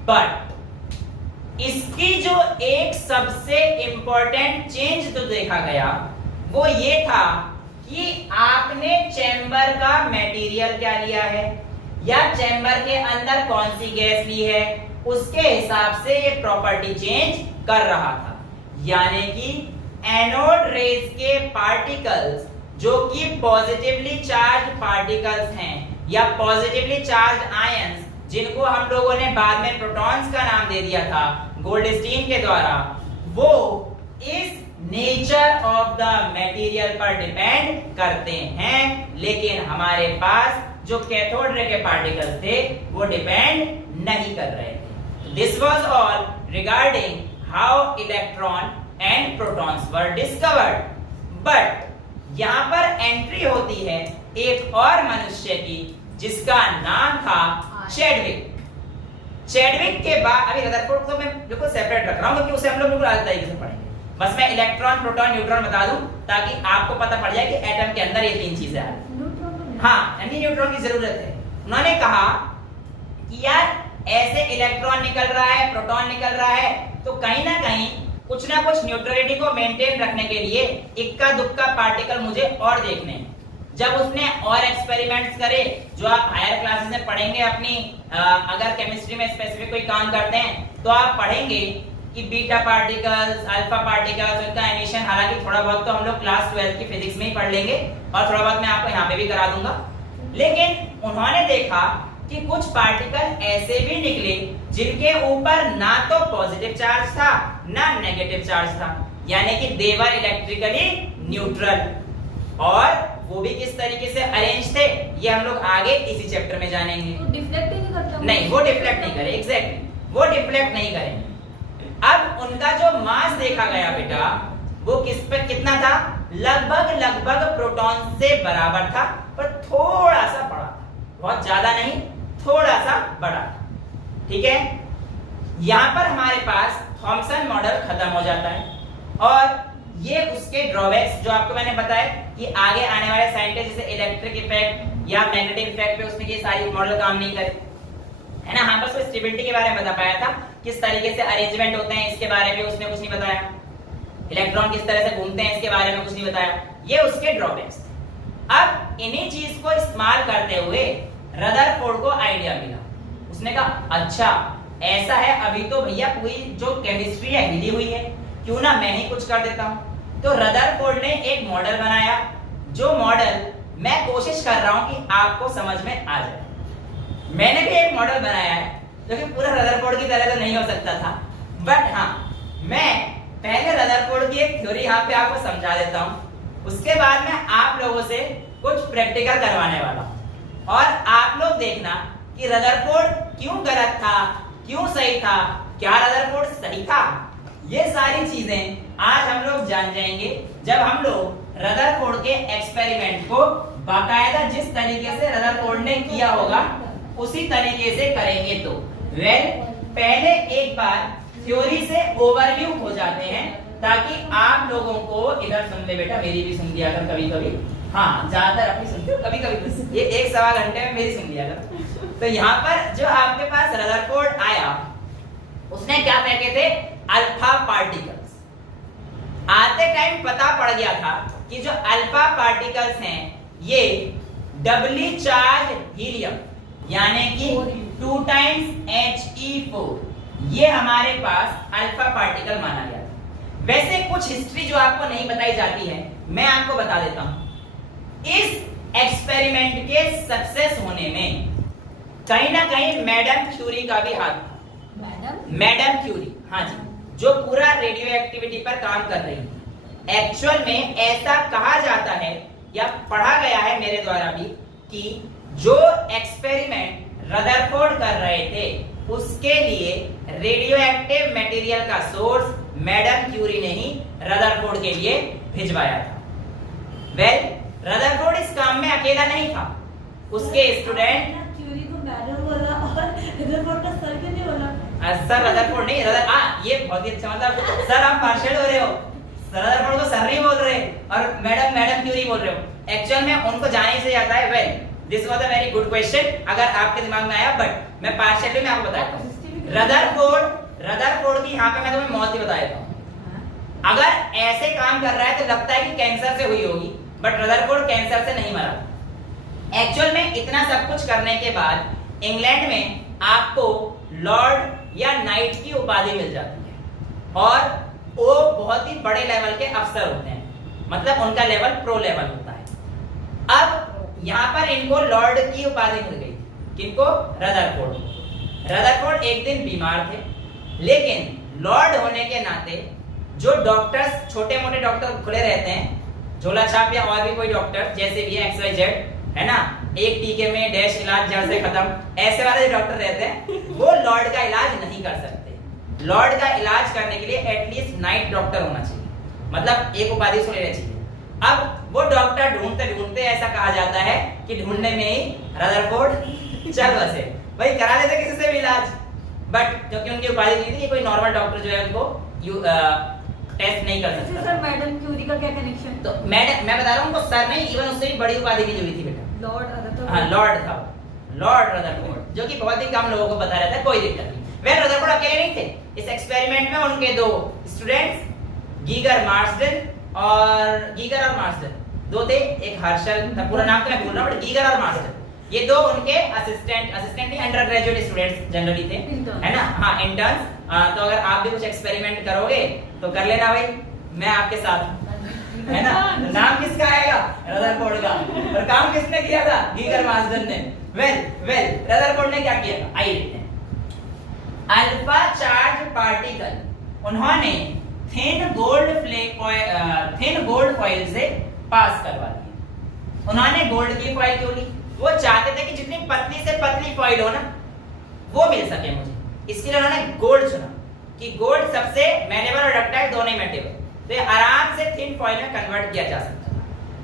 बट इसकी जो एक सबसे इंपॉर्टेंट चेंज जो देखा गया वो ये था कि आपने चैम्बर का मटेरियल क्या लिया है, या चैम्बर के अंदर कौन सी गैस ली है, उसके हिसाब से ये प्रॉपर्टी चेंज कर रहा था। यानी कि एनोड रेज के पार्टिकल्स जो कि पॉजिटिवली चार्ज पार्टिकल्स हैं, या पॉजिटिवली चार्ज आयंस, जिनको हम लोगों ने बाद में प्रोटॉन्स का नाम दे दिया था गोल्डस्टीन के द्वारा, वो इस नेचर ऑफ द मटेरियल पर डिपेंड करते हैं। लेकिन हमारे पास जो कैथोड रे के पार्टिकल्स थे वो डिपेंड नहीं कर रहे थे। This was all regarding how electron and protons were discovered. But यहाँ पर एंट्री होती है एक और मनुष्य की, जिसका नाम था चैडविक। चैडविक के बाद अभी रदरफोर्ड को मैं बिल्कुल सेपरेट रख रहा हूँ, क्योंकि उसे हम लोग बिल्कुल अलग तरीके से पढ़ेंगे। बस मैं इलेक्ट्रॉन प्रोटॉन न्यूट्रॉन बता दूं ताकि आपको पता पड़ जाए कि एटम के अंदर ये तीन चीजें हैं। हाँ, एंटी न्यूट्रॉन की जरूरत है। उन्होंने कहा कि यार ऐसे इलेक्ट्रॉन निकल रहा है, प्रोटॉन निकल रहा है, तो कहीं ना कहीं कुछ ना कुछ न्यूट्रलिटी को मेंटेन रखने के लिए इक्का दुक्का पार्टिकल मुझे और देखने हैं। जब उसने और एक्सपेरिमेंट्स करे, जो आप हायर क्लासेस में पढ़ेंगे अपनी, अगर केमिस्ट्री में स्पेसिफिक कोई काम करते हैं तो आप पढ़ेंगे कि बीटा पार्टिकल्स, अल्फा पार्टिकल्स, उनका एमिशन, हालांकि थोड़ा बहुत तो हम लोग क्लास 12 की फिजिक्स में ही पढ़ लेंगे, और थोड़ा बहुत मैं आपको यहाँ पे भी करा दूंगा। लेकिन उन्होंने देखा कि कुछ पार्टिकल ऐसे भी निकले जिनके ऊपर ना तो पॉजिटिव चार्ज था ना नेगेटिव चार्ज था, यानी कि दे वर इलेक्ट्रिकली न्यूट्रल। और वो भी किस तरीके से अरेंज थे ये हम लोग आगे इसी चैप्टर में जानेंगे। तो डिफ्लेक्ट ही नहीं करता? नहीं, वो डिफ्लेक्ट नहीं करे, एग्जैक्टली वो डिफ्लेक्ट नहीं करेंगे। अब उनका जो मास देखा गया बेटा, वो किस पे कितना था, लगभग प्रोटॉन से बराबर था, पर थोड़ा सा बड़ा था, बहुत ज्यादा नहीं, थोड़ा सा बड़ा। ठीक है, यहां पर हमारे पास थॉमसन मॉडल खत्म हो जाता है, और ये उसके ड्रॉबैक्स जो आपको मैंने बताया कि आगे आने वाले साइंटिस्ट जैसे इलेक्ट्रिक इफेक्ट या मैग्नेटिक इफेक्ट पे उसमें ये सारी मॉडल काम नहीं करे, है ना। हाँ, बस वो स्टेबिलिटी के बारे में बता पाया था, किस तरीके से अरेंजमेंट होते हैं इसके बारे में उसने कुछ नहीं बताया, इलेक्ट्रॉन किस तरह से घूमते हैं इसके बारे में कुछ नहीं बताया। ये उसके ड्रॉबैक्स थे। अब इन्हीं चीज को इस्तेमाल करते हुए रदरफोर्ड को आइडिया मिला। उसने कहा अच्छा ऐसा है, अभी तो भैया पूरी जो केमिस्ट्री है हिली हुई है, क्यों ना मैं ही कुछ कर देता हूं। तो रदरफोर्ड ने एक मॉडल बनाया, जो मॉडल मैं कोशिश कर रहा हूं कि आपको समझ में आ जाए। मैंने भी एक मॉडल बनाया है जो कि पूरा रदरफोर्ड की तरह तो नहीं हो सकता था, बट हाँ मैं पहले रदरफोर्ड की एक थ्योरी यहाँ पे आपको समझा देता हूँ, उसके बाद मैं आप लोगों से कुछ प्रैक्टिकल करवाने वाला हूँ और आप लोग देखना कि रदरफोर्ड क्यों गलत था, क्यों सही था, क्या रदरफोर्ड सही था। ये सारी चीजें आज हम लोग जान जाएंगे जब हम लोग रदरफोर्ड के एक्सपेरिमेंट को बाकायदा जिस तरीके से रदरफोर्ड ने किया होगा उसी तरीके से करेंगे। तो पहले एक बार थ्योरी से ओवरव्यू हो जाते हैं ताकि आप लोगों को इधर सुन ले बेटा, मेरी भी सुन लिया कर कभी कभी, हाँ ज्यादातर अपनी सुनते हो, कभी कभी ये 1-1.25 घंटे में मेरी सुन लिया कर। तो यहाँ पर जो आपके पास रदरफोर्ड आया उसने क्या फेंके थे, अल्फा पार्टिकल्स। आते टाइम पता पड़ गया था कि जो अल्फा पार्टिकल्स हैं ये डबली चार्ज हीलियम यानी कि 2 टाइम्स He4 ये हमारे पास अल्फा पार्टिकल माना गया था। वैसे कुछ हिस्ट्री जो आपको नहीं बताई जाती है मैं आपको बता देता हूं। इस एक्सपेरिमेंट के सक्सेस होने में कहीं ना कहीं मैडम क्यूरी का भी हाथ था। मैडम क्यूरी, हाँ जी, जो पूरा रेडियो एक्टिविटी पर काम कर रही है। एक्चुअल में ऐसा कहा जाता है या पढ़ा गया है मेरे द्वारा भी कि जो एक्सपेरिमेंट रदरफोर्ड कर रहे थे उसके लिए रेडियो एक्टिव मटेरियल का सोर्स मैडम क्यूरी ने ही रदरफोर्ड के लिए भिजवाया था। रदरफोर्ड इस काम में अकेला नहीं था, उसके स्टूडेंट क्यूरी को मैडम बोला और रदरफोर्ड का सर क्यों नहीं बोला? सर रदरफोर्ड नहीं, ये बहुत ही अच्छा, मतलब सर आप पार्शियल हो रहे हो, रदरफोर्ड को सर नहीं बोल रहे और मैडम क्यूरी बोल रहे हो। एक्चुअल में उनको जाने से आता है। This was a very good question, अगर आपके दिमाग में आया, बट मैं पार्शियली में आपको बताता हूँ। रदरफोर्ड की यहाँ पे मैं तुम्हें मौत ही बता देता हूँ। अगर ऐसे काम कर रहा है तो लगता है कि कैंसर से हुई होगी, बट रदरफोर्ड कैंसर से नहीं मरा। एक्चुअल में इतना सब कुछ करने के बाद इंग्लैंड में आपको लॉर्ड या नाइट की उपाधि मिल जाती है और वो बहुत ही बड़े लेवल के अफसर होते हैं, मतलब उनका लेवल प्रो लेवल होता है। अब यहाँ पर इनको लॉर्ड की उपाधि मिल गई। किनको? रदरफोर्ड एक दिन बीमार थे, लेकिन लॉर्ड होने के नाते जो डॉक्टर्स, छोटे मोटे डॉक्टर खुले रहते हैं, झोला छाप या और भी कोई डॉक्टर जैसे भी XYZ, है ना, एक टीके में डैश इलाज जड़ से खत्म, ऐसे वाले जो डॉक्टर रहते हैं वो लॉर्ड का इलाज नहीं कर सकते। लॉर्ड का इलाज करने के लिए एटलीस्ट नाइट डॉक्टर होना चाहिए, मतलब एक उपाधि उसको लेना चाहिए। अब वो डॉक्टर ढूंढते ढूंढते ऐसा कहा जाता है कि ढूंढने में ही रदरफोर्ड चल बसे, भाई करा लेते किसी से भी इलाज, बट क्योंकि उनकी उपाधि नहीं थी, कोई नॉर्मल डॉक्टर जो है उनको टेस्ट नहीं कर सकता। सर मैडम क्यूरी का क्या कनेक्शन? तो मैडम मैं बता रहा हूँ उनको सर नहीं, इवन उससे भी बड़ी उपाधि मिली हुई थी बेटा, लॉर्ड रदरफोर्ड। हाँ लॉर्ड था, लॉर्ड रदरफोर्ड, जो कि बहुत ही कम लोगों को पता रहता है, कोई दिक्कत नहीं। वे रदरफोर्ड अकेले नहीं थे इस एक्सपेरिमेंट में, उनके 2 स्टूडेंट्स गीगर और मार्सडन 2 थे, एक हर्षल था, पूरा नाम तो मैं भूल रहा हूँ, बट गीगर और मार्सडन ये 2 उनके असिस्टेंट नहीं, अंडर ग्रेजुएट स्टूडेंट्स जनरली थे, है ना, हाँ इंटर्न्स। तो अगर आप भी कुछ एक्सपेरिमेंट करोगे तो कर लेना भाई, मैं आपके साथ हूं, है ना। नाम किसका आएगा? रदरफोर्ड का, और काम किसने किया था? गीगर मार्सडन ने। वेल रदरफोर्ड ने क्या किया था, आइए देखते हैं। अल्फा चार्ज पार्टिकल उन्होंने थिन गोल्ड फॉइल से पास करवा दिया। उन्होंने गोल्ड की फॉइल क्यों ली? वो चाहते थे कि जितनी पतली से पतली फॉइल हो ना वो मिल सके मुझे, इसके लिए उन्होंने गोल्ड चुना कि गोल्ड सबसे मेलेबल और डक्टाइल दोनों ही मेटेरियल, तो ये आराम से थिन फॉइल में कन्वर्ट किया जा सकता है।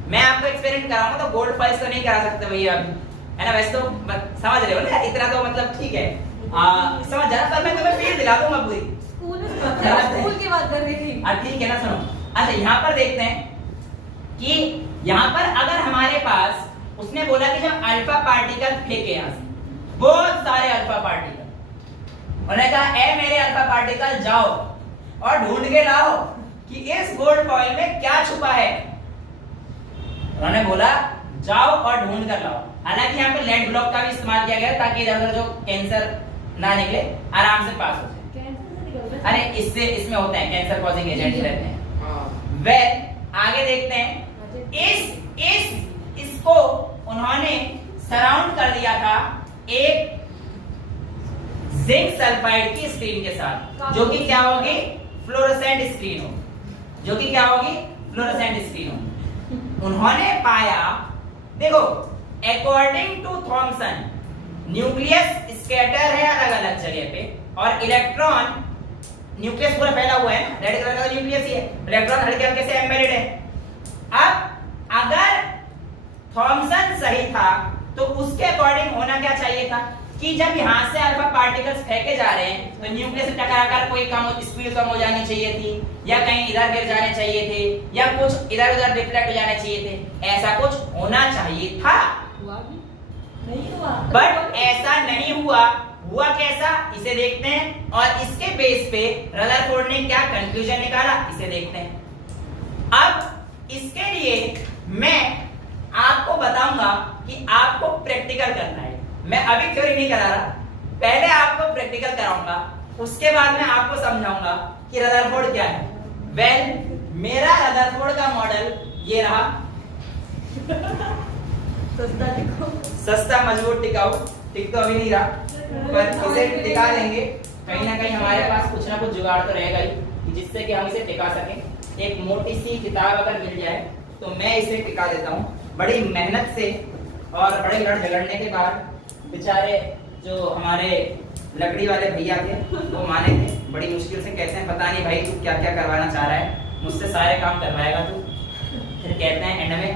मैं आपको एक्सपेरिमेंट कराऊंगा तो गोल्ड फॉइल्स तो नहीं करा सकते भैया अभी, है ना, वैसे तो समझ रहे हो ना, इतना तो मतलब ठीक है, समझ जा, पर मैं तुम्हें फील दिला दूंगा पूरी। स्कूल की बात कर रही थी। ठीक है ना, सुनो अच्छा यहाँ पर देखते हैं कि यहाँ पर अगर हमारे पास उसने बोला कि जब अल्फा पार्टिकल फेंके यहाँ से बहुत सारे अल्फा पार्टिकल, उन्होंने कहा ए मेरे अल्फा पार्टिकल जाओ और ढूंढ के लाओ कि इस गोल्ड फॉइल में क्या छुपा है। उन्होंने बोला जाओ और ढूंढ कर लाओ। हालांकि यहाँ पे लेड ब्लॉक का भी इस्तेमाल किया गया ताकि इधर उधर जो कैंसर ना निकले आराम से पास हो जाए। अरे इससे इसमें होते हैं कैंसर कॉजिंग एजेंट रहते हैं। वेल आगे देखते हैं, इसको उन्होंने सराउंड कर दिया था एक जिंक सल्फाइड की स्क्रीन के साथ, जो कि क्या होगी फ्लोरोसेंट स्क्रीन होगी, जो कि क्या होगी फ्लोरोसेंट स्क्रीन होगी। उन्होंने पाया, देखो according to Thomson nucleus scatter है अलग अलग जगह पे और इलेक्ट्रॉन न्यूक्लियस पूरा फैला हुआ है ना, रेड कलर का न्यूक्लियस ही है, इलेक्ट्रॉन हल्के हल्के से एम्बेडेड है। अब अगर थॉमसन सही था तो उसके अकॉर्डिंग होना क्या चाहिए था कि जब यहां से अल्फा पार्टिकल्स फेंके जा रहे हैं तो न्यूक्लियस से टकराकर कोई कम स्पीड कम हो जानी चाहिए थी, या कहीं इधर गिर जाने चाहिए थे, या कुछ इधर उधर रिफ्लेक्ट हो जाने चाहिए थे, ऐसा कुछ होना चाहिए था। नहीं हुआ, बट ऐसा नहीं हुआ। हुआ कैसा, इसे देखते हैं और इसके बेस पे रदरफोर्ड ने क्या कंक्लूजन निकाला इसे देखते हैं। अब इसके लिए मैं आपको बताऊंगा कि आपको प्रैक्टिकल करना है। मैं अभी थ्योरी नहीं करा रहा, पहले आपको प्रैक्टिकल कराऊंगा, उसके बाद मैं आपको समझाऊंगा कि रदरफोर्ड क्या है। वेल मेरा रदरफोर्ड का मॉडल ये रहा, सस्ता मजबूत टिकाऊ, टिक तो अभी नहीं रहा पर इसे टिका लेंगे। कहीं ना कहीं हमारे पास कुछ ना कुछ जुगाड़ तो रहेगा ही जिससे कि हम इसे टिका सकें। एक मोटी सी किताब अगर मिल जाए तो मैं इसे टिका देता हूँ बड़ी मेहनत से, और बड़े लड़ झगड़ने के बाद बेचारे जो हमारे लकड़ी वाले भैया थे वो माने थे, बड़ी मुश्किल से कहते हैं पता नहीं भाई तू क्या क्या करवाना चाह रहा है, मुझसे सारे काम करवाएगा तू। फिर कहते हैं एंड में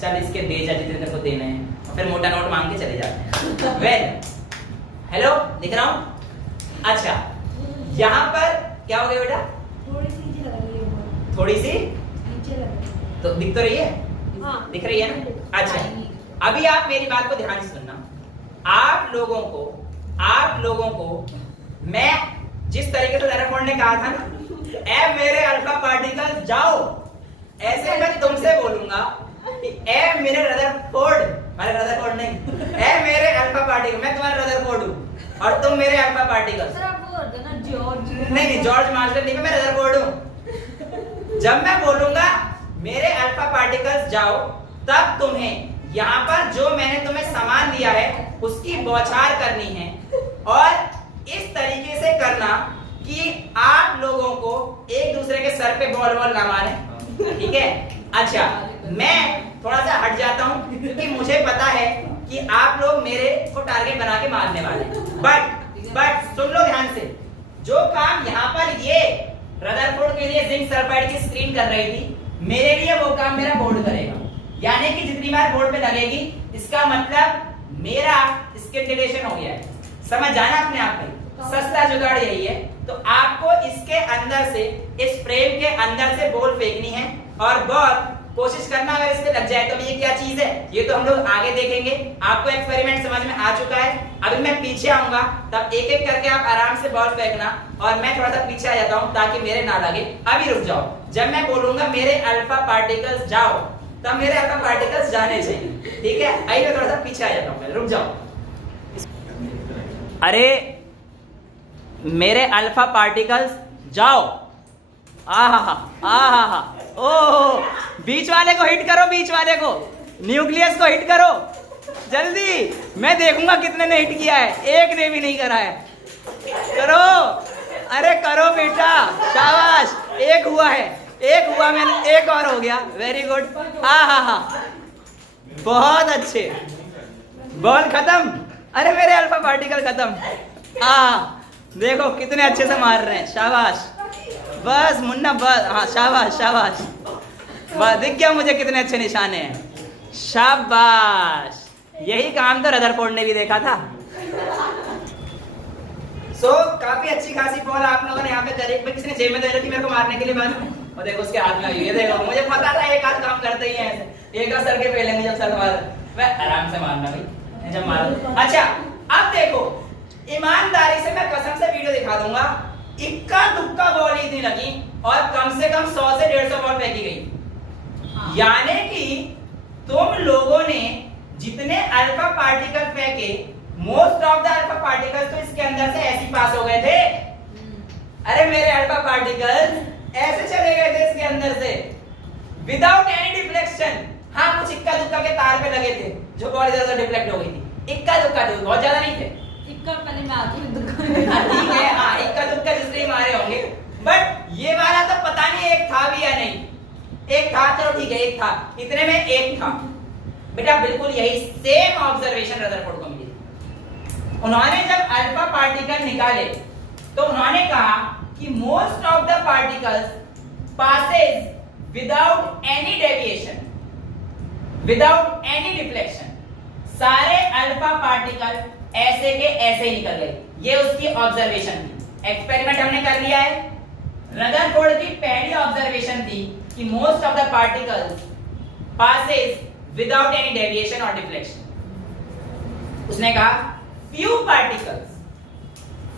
चल इसके दे जा जितने तेरे को देने हैं, और फिर मोटा नोट मांग के चले जाते हैं। वेल हेलो दिख रहा हूँ। अच्छा यहाँ पर क्या हो गया बेटा, थोड़ी सी नीचे लगा रही है, थोड़ी सी नीचे लगा रही तो दिख तो रही है, हाँ दिख रही है ना। अच्छा अभी आप मेरी बात को ध्यान से सुनना। आप लोगों को मैं जिस तरीके से रदरफोर्ड ने कहा था ना, ए मेरे अल्फा पार्टिकल जाओ, ऐसे मैं तुमसे बोलूंगा कि ए मेरे रदरफोर्ड, मेरे रदरफोर्ड नहीं, ए मेरे अल्फा पार्टिकल, मैं तुम्हारा रदरफोर्ड हूँ और तुम मेरे अल्फा पार्टिकल। सर आप वो कर देना जॉर्ज। नहीं जॉर्ज मास्टर नहीं, मैं रदरफोर्ड हूँ। जब मैं बोलूंगा मेरे अल्फा पार्टिकल्स जाओ, तब तुम्हें यहाँ पर जो मैंने तुम्हें सामान दिया है उसकी बौछार करनी है, और इस तरीके से करना कि आप लोगों को एक दूसरे के सर पे बॉल ना मारे, ठीक है। अच्छा मैं थोड़ा सा हट जाता हूँ क्योंकि मुझे पता है कि आप लोग मेरे को टारगेट बना के मारने वाले, बट सुन लो ध्यान से। जो काम यहाँ पर ये रदरफोर्ड के लिए जिंक सल्फाइड की स्क्रीन कर रही थी, मेरे लिए वो काम मेरा बोर्ड करेगा। यानी कि जितनी बार बोर्ड पे लगेगी इसका मतलब मेरा स्किन हो गया है। समझ जाना अपने आप में, सस्ता जुगाड़ यही है। तो आपको इसके अंदर से, इस फ्रेम के अंदर से बॉल फेंकनी है, और बॉल कोशिश करना अगर इस पे लग जाए तो ये क्या चीज है ये तो हम लोग आगे देखेंगे। आपको एक्सपेरिमेंट समझ में आ चुका है। अभी मैं पीछे आऊंगा तब एक एक करके आप आराम से बॉल फेंकना, और मैं थोड़ा सा पीछे आ जाता हूं ताकि मेरे ना लगे। अभी रुक जाओ, जब मैं बोलूंगा मेरे अल्फा पार्टिकल्स जाओ तब मेरे अल्फा पार्टिकल्स जाने चाहिए, ठीक है। आइए मैं थोड़ा सा पीछे आ जाता हूं, रुक जाओ। अरे मेरे अल्फा पार्टिकल्स जाओ, आहा ओ बीच वाले को हिट करो, बीच वाले को, न्यूक्लियस को हिट करो जल्दी। मैं देखूंगा कितने ने हिट किया है, एक ने भी नहीं करा है। करो, अरे करो बेटा, शाबाश, एक हुआ है, एक हुआ, मैंने एक और हो गया, वेरी गुड। बहुत अच्छे, बॉल खत्म। अरे मेरे अल्फा पार्टिकल खत्म। देखो कितने अच्छे से मार रहे हैं, शाबाश। बस मुन्ना बस, हाँ शाबाश शाबाश, बस दिख गया मुझे कितने अच्छे निशाने हैं, शाबाश। यही काम तो रदरफोर्ड ने भी देखा था। काफी अच्छी खासी बॉल आप लोगों ने यहाँ पे करी। किसने जेब में दे रखी मेरे को मारने के लिए? और देखो उसके हाथ में ये देखो, मुझे पता था एक हाथ काम करते ही है ऐसे, एक हाथ सर के पहलेंगे जब सर मार, मैं आराम से मारना भाई जब मारो। अच्छा अब देखो, ईमानदारी से मैं कसम से वीडियो दिखा दूंगा, इक्का दुक्का बॉल इतनी लगी और कम से कम 100 से 150 बॉल फेंकी गई। यानी कि तुम लोगों ने जितने अल्फा पार्टिकल फेंके, most of the alpha particles तो इसके अंदर से ऐसे पास हो गए थे। अरे मेरे अल्फा पार्टिकल्स ऐसे चले गए थे इसके अंदर से विदाउट एनी डिफ्लेक्शन। हाँ कुछ इक्का दुक्का के तार पे लगे थे जो बॉल इधर से डिफ्लेक्ट हो गई थी, इक्का दुक्का थे, बहुत ज्यादा नहीं थे। इक्का पहले मैं आती हूँ दुक्का। ठीक है, हाँ इक्का दुक्का जिसने मारे होंगे, बट ये वाला तो पता नहीं एक था भी या नहीं। एक था, चलो ठीक है एक था, इतने में एक था। बेटा बिल्कुल यही सेम ऑब्जर्वेशन रदरफोर्ड को मिली। उन्होंने जब अल्फा पार्टिकल निकाले तो उन्होंने कहा कि most of the particles passes without any deviation, without any deflection. सारे अल्फा पार्टिकल ऐसे के ऐसे ही निकल गए। ये उसकी ऑब्जर्वेशन थी, एक्सपेरिमेंट हमने कर लिया है। रदरफोर्ड की पहली ऑब्जर्वेशन थी कि most of the particles passes without any deviation और डिफ्लेक्शन। उसने कहा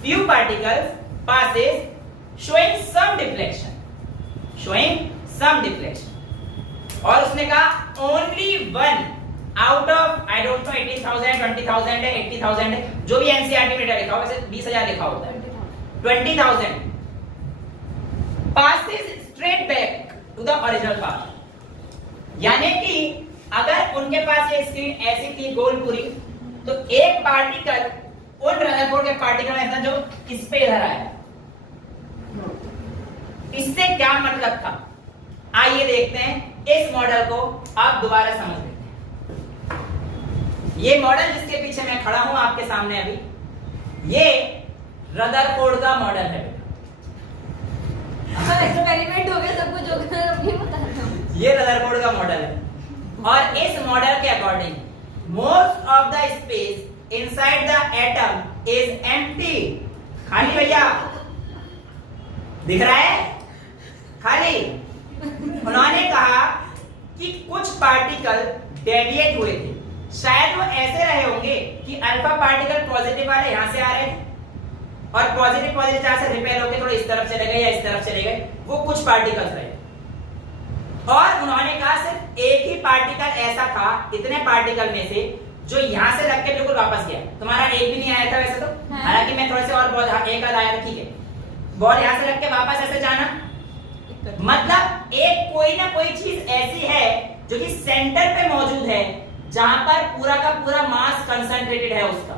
few particles passes showing some deflection, और उसने कहा only one out of I don't know 18,000 20,000 है 80,000 है, जो भी एनसीईआरटी में लिखा हो, वैसे 20,000 लिखा होता है, 20,000 passes straight back to the original path। यानी कि अगर उनके पास ये स्क्रीन ऐसी थी गोल पूरी, तो एक पार्टिकल उन रदरफोर्ड के पार्टिकल ऐसा जो इस पे इधर आया। इससे क्या मतलब था, आइए देखते हैं। इस मॉडल को आप दोबारा समझ लेते हैं। ये मॉडल जिसके पीछे मैं खड़ा हूं आपके सामने अभी, ये रदरफोर्ड का मॉडल है। एक्सपेरिमेंट हो गया, सब कुछ हो गया, अभी बता रहा हूं। ये रदरफोर्ड का मॉडल है और इस मॉडल के according most of the space inside the atom is empty. खाली भैया दिख रहा है, खाली। उन्होंने कहा कि कुछ पार्टिकल डेविएट हुए थे, शायद वो ऐसे रहे होंगे कि अल्फा पार्टिकल पॉजिटिव वाले यहां से आ रहे थे और पॉजिटिव जहां से रिपेल होकर थोड़े इस तरफ चले गए या इस तरफ चले गए, वो कुछ पार्टिकल्स रहे। और उन्होंने कहा सिर्फ एक ही पार्टिकल ऐसा था इतने पार्टिकल में से जो यहां से रख के बिल्कुल वापस गया। तुम्हारा एक भी नहीं आया था वैसे तो, हालांकि मैं थोड़े से और बॉल एक आध आया था, ठीक है। बॉल यहां से रख के वापस ऐसे जाना, मतलब एक कोई ना कोई चीज ऐसी है जो कि सेंटर पे मौजूद है, जहां पर पूरा का पूरा मास कंसंट्रेटेड है उसका।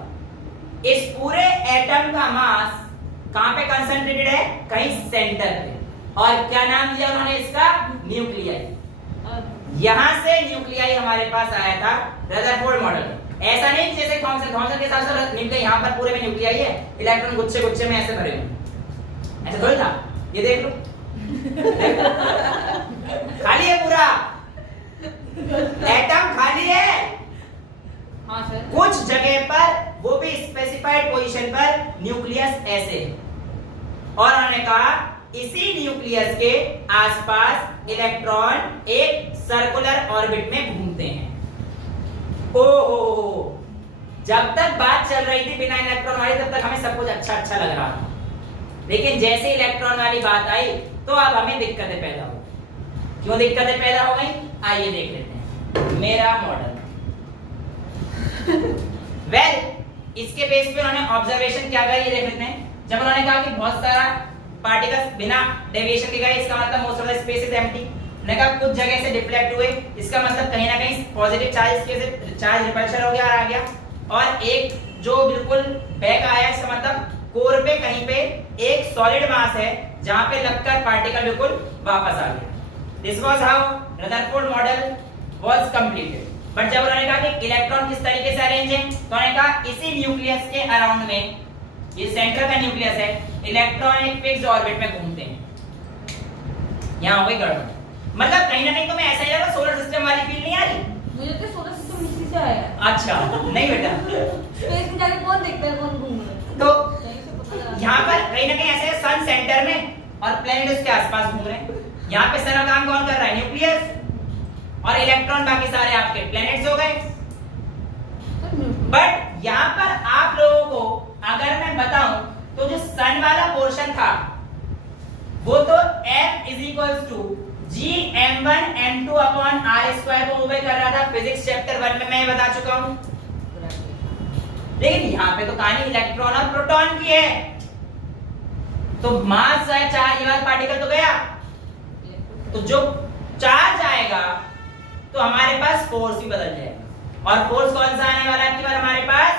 इस पूरे एटम का मास कहां पे कंसंट्रेटेड है, कहीं सेंटर पे। और क्या नाम दिया उन्होंने इसका, न्यूक्लियाई। यहां से न्यूक्लियाई हमारे पास आया था रदरफोर्ड मॉडल। ऐसा नहीं जैसे थॉमसन के हिसाब से न्यूक्लियाई यहां पर पूरे में न्यूक्लियाई है, इलेक्ट्रॉन गुच्छे गुच्छे में ऐसे भरे हुए, ऐसा थोड़ी था। ये देख लो खाली है पूरा एटम, खाली है। हाँ सर। कुछ जगह पर वो भी स्पेसिफाइड पोजीशन पर न्यूक्लियस ऐसे, और उन्होंने कहा इसी न्यूक्लियस के आसपास इलेक्ट्रॉन एक सर्कुलर ऑर्बिट में घूमते हैं। ओहो, जब तक बात चल रही थी बिना इलेक्ट्रॉन वाली, तब तक हमें सब कुछ अच्छा अच्छा लग रहा था, लेकिन जैसे इलेक्ट्रॉन वाली बात आई तो अब हमें दिक्कतें पैदा हो। क्यों दिक्कतें पैदा हो गई, आइए देख लेते हैं मेरा मॉडल। इसके बेस पे उन्होंने ऑब्जर्वेशन क्या किया ये देख लेते हैं। जब उन्होंने कहा कि बहुत सारा पार्टिकल्स बिना डेविएशन के गए, इसका मतलब most of the space is empty. उन्होंने कहा कुछ जगह से डिफ्लेक्ट हुए, इसका मतलब कहीं ना कहीं पॉजिटिव चार्ज के चार्ज रिपल्शन हो गया और आ गया, और एक जो बिल्कुल बैक आया, इसका मतलब कोर पे कहीं पे एक सॉलिड मास है जहां पे लगकर पार्टिकल बिल्कुल वापस आ गया। This was how Rutherford model was completed. But जब उन्होंने कहा कि इलेक्ट्रॉन किस तरीके से अरेंज है, तो उन्होंने कहा इसी न्यूक्लियस के अराउंड में, ये सेंटर का न्यूक्लियस है, इलेक्ट्रॉन एक फिक्स्ड ऑर्बिट में घूमते हैं। यहां हो गई गड़बड़, मतलब कहीं ना कहीं तुम्हें ऐसा ही लगा सोलर सिस्टम वाली फील नहीं आ रही? मुझे तो सोलर सिस्टम इसी से आया। अच्छा नहीं बेटा, स्पेस में जाके कौन देखता है कौन घूम रहा है, तो यहाँ पर कहीं ना कहीं ऐसे सन सेंटर में और प्लैनेट उसके आसपास घूम रहे हैं। यहाँ पे सारा काम कौन कर रहा है? न्यूक्लियस। और इलेक्ट्रॉन बाकी सारे आपके प्लैनेट्स हो गए। बट यहाँ पर आप लोगों को अगर मैं बताऊं तो जो सन वाला पोर्शन था वो तो F is equal to G m1 m2 upon r square को ओबे कर रहा था। फिजिक्स चैप्टर 1 में मैं बता चुका हूं। लेकिन यहाँ पे तो कहानी इलेक्ट्रॉन और प्रोटॉन की है, तो मास है चार्ज ये वाला पार्टिकल तो गया, तो जो चार्ज आएगा तो हमारे पास फोर्स भी बदल जाएगा। और फोर्स कौन सा आने वाला है आपकी बार हमारे पास?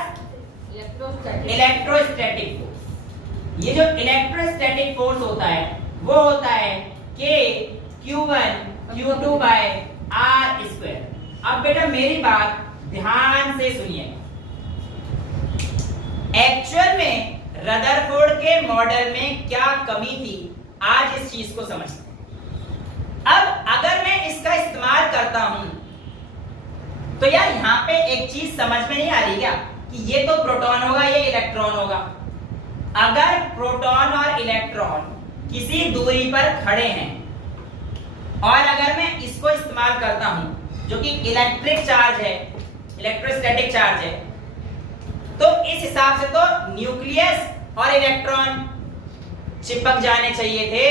Electrostatic force. ये जो इलेक्ट्रोस्टैटिक फोर्स होता है वो होता है K Q1 Q2 bye R square. अब बेटा मेरी बात ध्यान से सुनिए। एक्चुअल में रदरफोर्ड के मॉडल में क्या कमी थी, आज इस चीज को समझते हैं। अब अगर मैं इसका इस्तेमाल करता हूं तो यार यहां पे एक चीज समझ में नहीं आ रही क्या कि ये तो प्रोटॉन होगा ये इलेक्ट्रॉन होगा। अगर प्रोटॉन और इलेक्ट्रॉन किसी दूरी पर खड़े हैं और अगर मैं इसको इस्तेमाल करता हूं जो कि इलेक्ट्रिक चार्ज है, इलेक्ट्रोस्टैटिक चार्ज है, तो इस हिसाब से तो न्यूक्लियस और इलेक्ट्रॉन चिपक जाने चाहिए थे,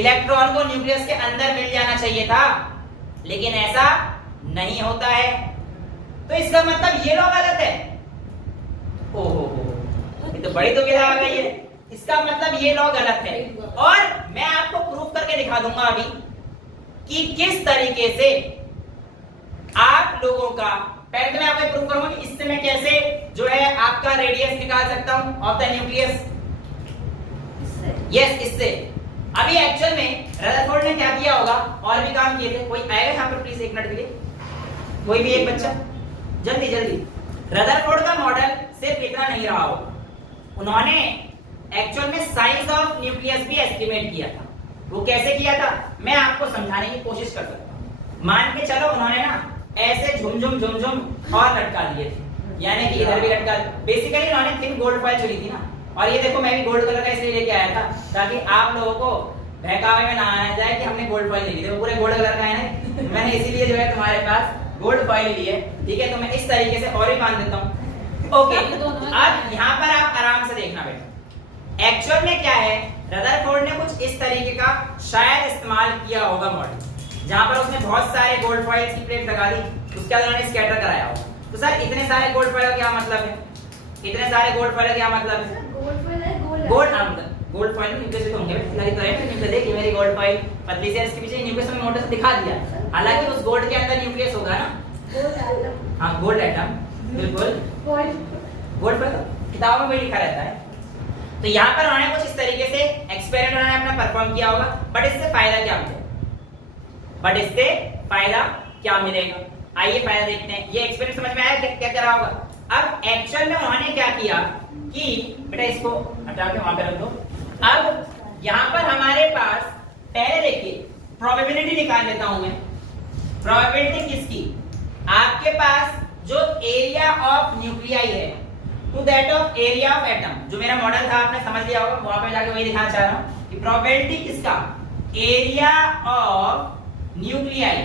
इलेक्ट्रॉन को न्यूक्लियस के अंदर मिल जाना चाहिए था, लेकिन ऐसा नहीं होता है। तो इसका मतलब ये लॉ गलत है। ओहो ये तो बड़ी दुविधा आ गई है। इसका मतलब ये लॉ गलत है और मैं आपको प्रूफ करके दिखा दूंगा अभी कि किस तरीके से आप लोगों का, पहले तो मैं आपको प्रूफ करूंगा कि इससे मैं कैसे जो है आपका रेडियस निकाल सकता हूं ऑफ द न्यूक्लियस। यस इससे। अभी एक्चुअल में रदरफोर्ड ने क्या किया होगा, और भी काम किए थे। कोई आएगा यहाँ पर प्लीज एक मिनट के लिए, कोई भी एक बच्चा जल्दी जल्दी। रदरफोर्ड का मॉडल सिर्फ इतना नहीं रहा हो, उन्होंने एक्चुअल में साइज ऑफ न्यूक्लियस भी एस्टिमेट किया था। वो कैसे किया था मैं आपको समझाने की कोशिश कर सकता हूं। मान के चलो उन्होंने ना ऐसे झुमझुम और लटका दिए थे, यानी कि इधर भी लटका। बेसिकली उन्होंने थिन गोल्ड फॉइल चुनी थी ना, और ये देखो मैं भी गोल्ड कलर का इसलिए लेके आया था ताकि आप लोगों को बहकावे में ना आना जाए कि हमने गोल्ड फॉइल ली थी। वो पूरे गोल्ड कलर का है ना, मैंने इसीलिए जो है तुम्हारे पास गोल्ड फॉइल ली है। ठीक है, तो मैं इस तरीके से और भी मान देता हूँ। ओके अब यहाँ पर आप आराम से देखना बेटा, एक्चुअल में क्या है, रदरफोर्ड ने कुछ इस तरीके का शायद इस्तेमाल किया होगा मॉडल, जहां पर उसने बहुत सारे गोल्ड फॉइल्स की प्लेट लगा दी, उसके बाद उन्होंने स्कैटर कराया होगा। तो सर इतने सारे गोल्ड फॉइल का क्या मतलब है? इतने सारे गोल्ड फॉइल का क्या मतलब है? गोल्ड फॉइल न्यूक्लियस तो होंगे न्यूक्लियस। देखिए मेरी गोल्ड फॉइल पतली से, इसके पीछे न्यूक्लियस में मोटे से दिखा दिया, हालांकि उस गोल्ड के अंदर न्यूक्लियस होगा ना। हाँ गोल्ड एटम, बिल्कुल गोल्ड फॉइल किताबों में भी लिखा रहता है। तो यहाँ पर उन्होंने कुछ इस तरीके से एक्सपेरिमेंट उन्होंने अपना परफॉर्म किया होगा। बट इससे फायदा क्या मिलेगा? आइए फायदा देखते हैं। ये एक्सपेरिमेंट समझ में आया क्या क्या रहा होगा? अब एक्चुअल में उन्होंने क्या किया कि बेटा इसको हटा के वहां पे रख दो। अब यहाँ पर हमारे पास पहले देखिए प्रोबेबिलिटी निकाल लेता हूं मैं। प्रोबेबिलिटी किसकी? आपके पास जो एरिया ऑफ न्यूक्लियाई है to that of area of atom. जो मेरा मॉडल था आपने समझ लिया होगा, वहां पे जाके वही दिखाना चाह रहा हूं कि प्रोबेबिलिटी किसका? एरिया ऑफ न्यूक्लियाई,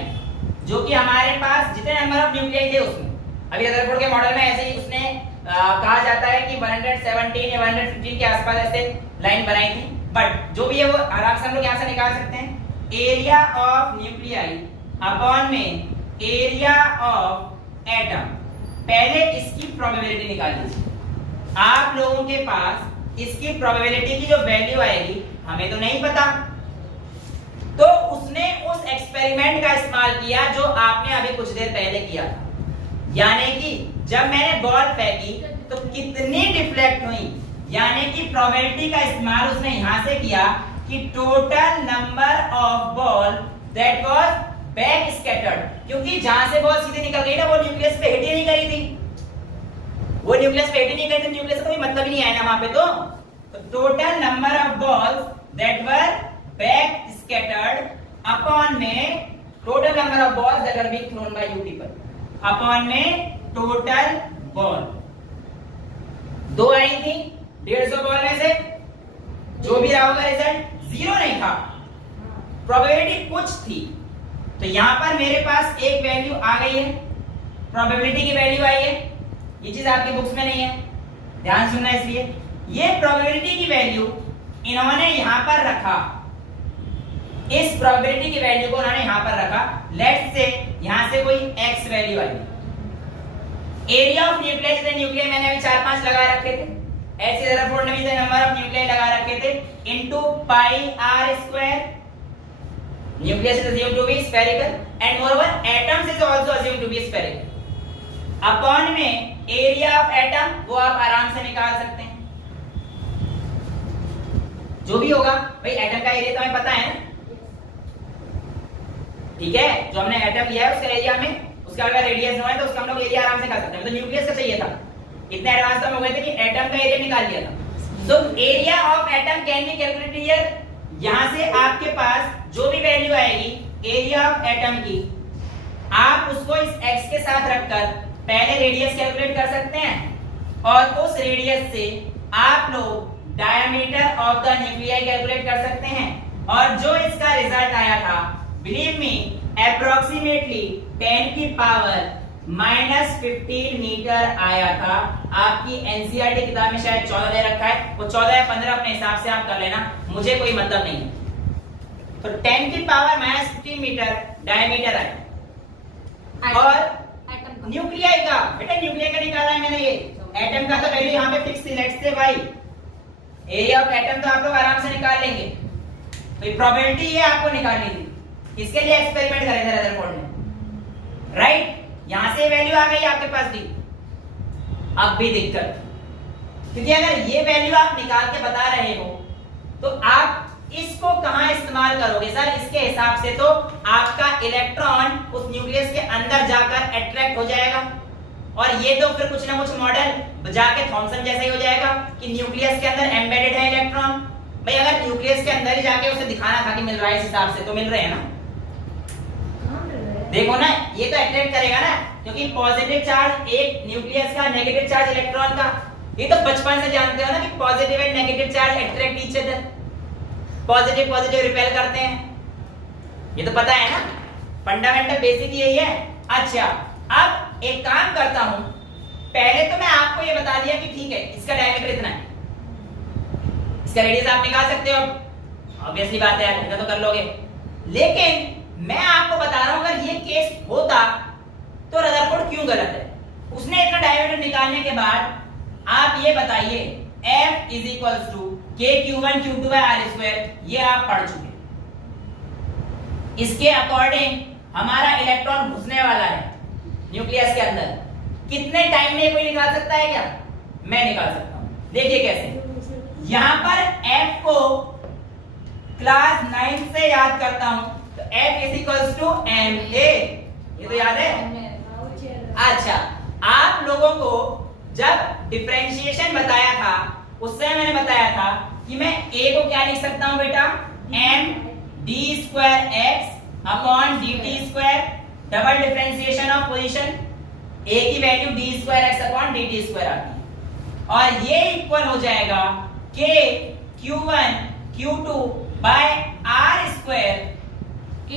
जो कि हमारे पास जितने नंबर ऑफ न्यूक्लियाई थे उसमें। अभी रदरफोर्ड के मॉडल में ऐसे ही उसने कहा जाता है कि 117 या 115 के आसपास ऐसे लाइन बनाई थी। बट जो भी है वो आराम से हम लोग यहाँ से निकाल सकते हैं। एरिया ऑफ न्यूक्लियाई अपॉन में एरिया ऑफ एटम। पहले इसकी प्रोबेबिलिटी निकाल लीजिए। आप लोगों के पास इसकी प्रोबेबिलिटी की जो वैल्यू आएगी हमें तो नहीं पता, तो उसने उस एक्सपेरिमेंट का इस्तेमाल किया जो आपने अभी कुछ देर पहले किया था। यानी कि जब मैंने बॉल फेंकी तो कितनी डिफ्लेक्ट हुई, यानी कि प्रोबेबिलिटी का इस्तेमाल उसने यहां से किया कि total number of ball that was back scattered, क्योंकि जहां से बॉल सीधे निकल गई ना वो न्यूक्लियस पे हिट ही नहीं करी थी। वो न्यूक्लियस पे हिट ही नहीं करी थी, न्यूक्लियस का कोई मतलब ही नहीं आया ना वहां पे। तो total number of balls that were back scattered upon में total number of balls that are being thrown by you people upon में टोटल बॉल। 2 आई थी 150 बॉल में से, जो भी रहा होगा रिजल्ट 0 नहीं था। प्रोबेबिलिटी कुछ थी, तो यहां पर मेरे पास एक वैल्यू आ गई है, प्रोबेबिलिटी की वैल्यू आई है। ये चीज आपके बुक्स में नहीं है, ध्यान सुनना। इसलिए ये प्रोबेबिलिटी की वैल्यू इन्होंने यहां पर रखा, इस प्रोबेबिलिटी की वैल्यू को उन्होंने यहां पर रखा। लेट्स से यहां से कोई x value I. Area of nucleus the nucleus मैंने अभी 4-5 लगा रखे थे, ऐसे रदरफोर्ड ने भी नंबर ऑफ न्यूक्लियस लगा रखे थे into pi r square. Nucleus is assumed to be spherical and moreover atoms is also assumed to be spherical। Upon में एरिया ऑफ एटम वो आप आराम से निकाल सकते हैं, जो भी होगा भाई एटम का एरिया तो हमें पता है ना, ठीक है। जो हमने एटम लिया है उसका एरिया में, उसका अगर रेडियस ना है तो उसका हम लोग एरिया आराम से निकाल सकते हैं। तो न्यूक्लियस का चाहिए था, इतने एडवांस तो हम हो गए थे कि एटम का एरिया निकाल लिया था। So area of atom can be calculated here. यहां से आपके पास जो भी वैल्यू आएगी एरिया ऑफ एटम की, आप उसको इस x के साथ रखकर पहले रेडियस कैलकुलेट कर सकते हैं और उस रेडियस से आप लोग diameter of the nuclei calculate कर सकते हैं। और जो इसका रिजल्ट आया था, बिलीव मी, अप्रोक्सीमेटली 10 की पावर -15 मीटर आया था। आपकी एनसीईआरटी किताब में शायद 14 दे रखा है, वो 14 या 15 अपने हिसाब से आप कर लेना, मुझे कोई मतलब नहीं है। तो 10 की पावर -15 मीटर डायमीटर आया। और न्यूक्लियाई का, बेटा न्यूक्लियाई का निकाला है मैंने, ये एटम का तो वैल्यू यहाँ पे फिक्स थी, लेट्स से भाई एरिया ऑफ एटम तो आप लोग आराम से निकाल लेंगे। तो ये प्रोबेबिलिटी ये आपको निकालनी थी, इसके लिए एक्सपेरिमेंट करे थे रदरफोर्ड ने, राइट। यहां से वैल्यू आ गई आपके पास भी। अब भी दिक्कत, क्योंकि अगर ये वैल्यू आप निकाल के बता रहे हो तो आप इसको कहां इस्तेमाल करोगे सर? इसके हिसाब से तो आपका इलेक्ट्रॉन उस न्यूक्लियस के अंदर जाकर अट्रैक्ट हो जाएगा, और ये तो फिर कुछ ना कुछ मॉडल जाके थॉमसन जैसा ही हो जाएगा कि न्यूक्लियस के अंदर एम्बेडेड है इलेक्ट्रॉन। भाई अगर न्यूक्लियस के अंदर ही जाके उसे दिखाना था कि मिल रहा है, इस हिसाब से तो मिल रहे हैं ना, देखो ना, ये तो अट्रैक्ट करेगा ना, क्योंकि पॉजिटिव चार्ज एक न्यूक्लियस का, नेगेटिव चार्ज इलेक्ट्रॉन का। ये तो बचपन से जानते हो ना कि positive and negative charge attract each other, positive positive repel करते हैं, ये तो पता है ना, फंडामेंटल बेसिक यही है। अच्छा, अब एक काम करता हूं, पहले तो मैं आपको ये बता दिया कि ठीक है इसका डायमीटर इतना है, इसका रेडियस आप निकाल सकते हो, ऑब्वियसली बात है, इतना तो कर लोगे। लेकिन मैं आपको बता रहा हूं अगर ये केस होता तो रदरफोर्ड क्यों गलत है। उसने इतना डायमीटर निकालने के बाद आप ये बताइए F is equals to KQ1 Q2 by R square, ये आप पढ़ चुके। इसके अकॉर्डिंग हमारा इलेक्ट्रॉन घुसने वाला है न्यूक्लियस के अंदर, कितने टाइम में कोई निकाल सकता है क्या? मैं निकाल सकता हूं। देखिए कैसे, यहां पर F को क्लास 9 से याद करता हूं, तो F is equals to ma, ये तो याद है। अच्छा, आप लोगों को जब डिफरेंशिएशन बताया था उससे मैंने बताया था कि मैं a को क्या लिख सकता हूं बेटा, m d square x upon dt square, double differentiation of position, a की value d square x upon dt square आती है, और ये इक्वल हो जाएगा k q1 q2 bye r square,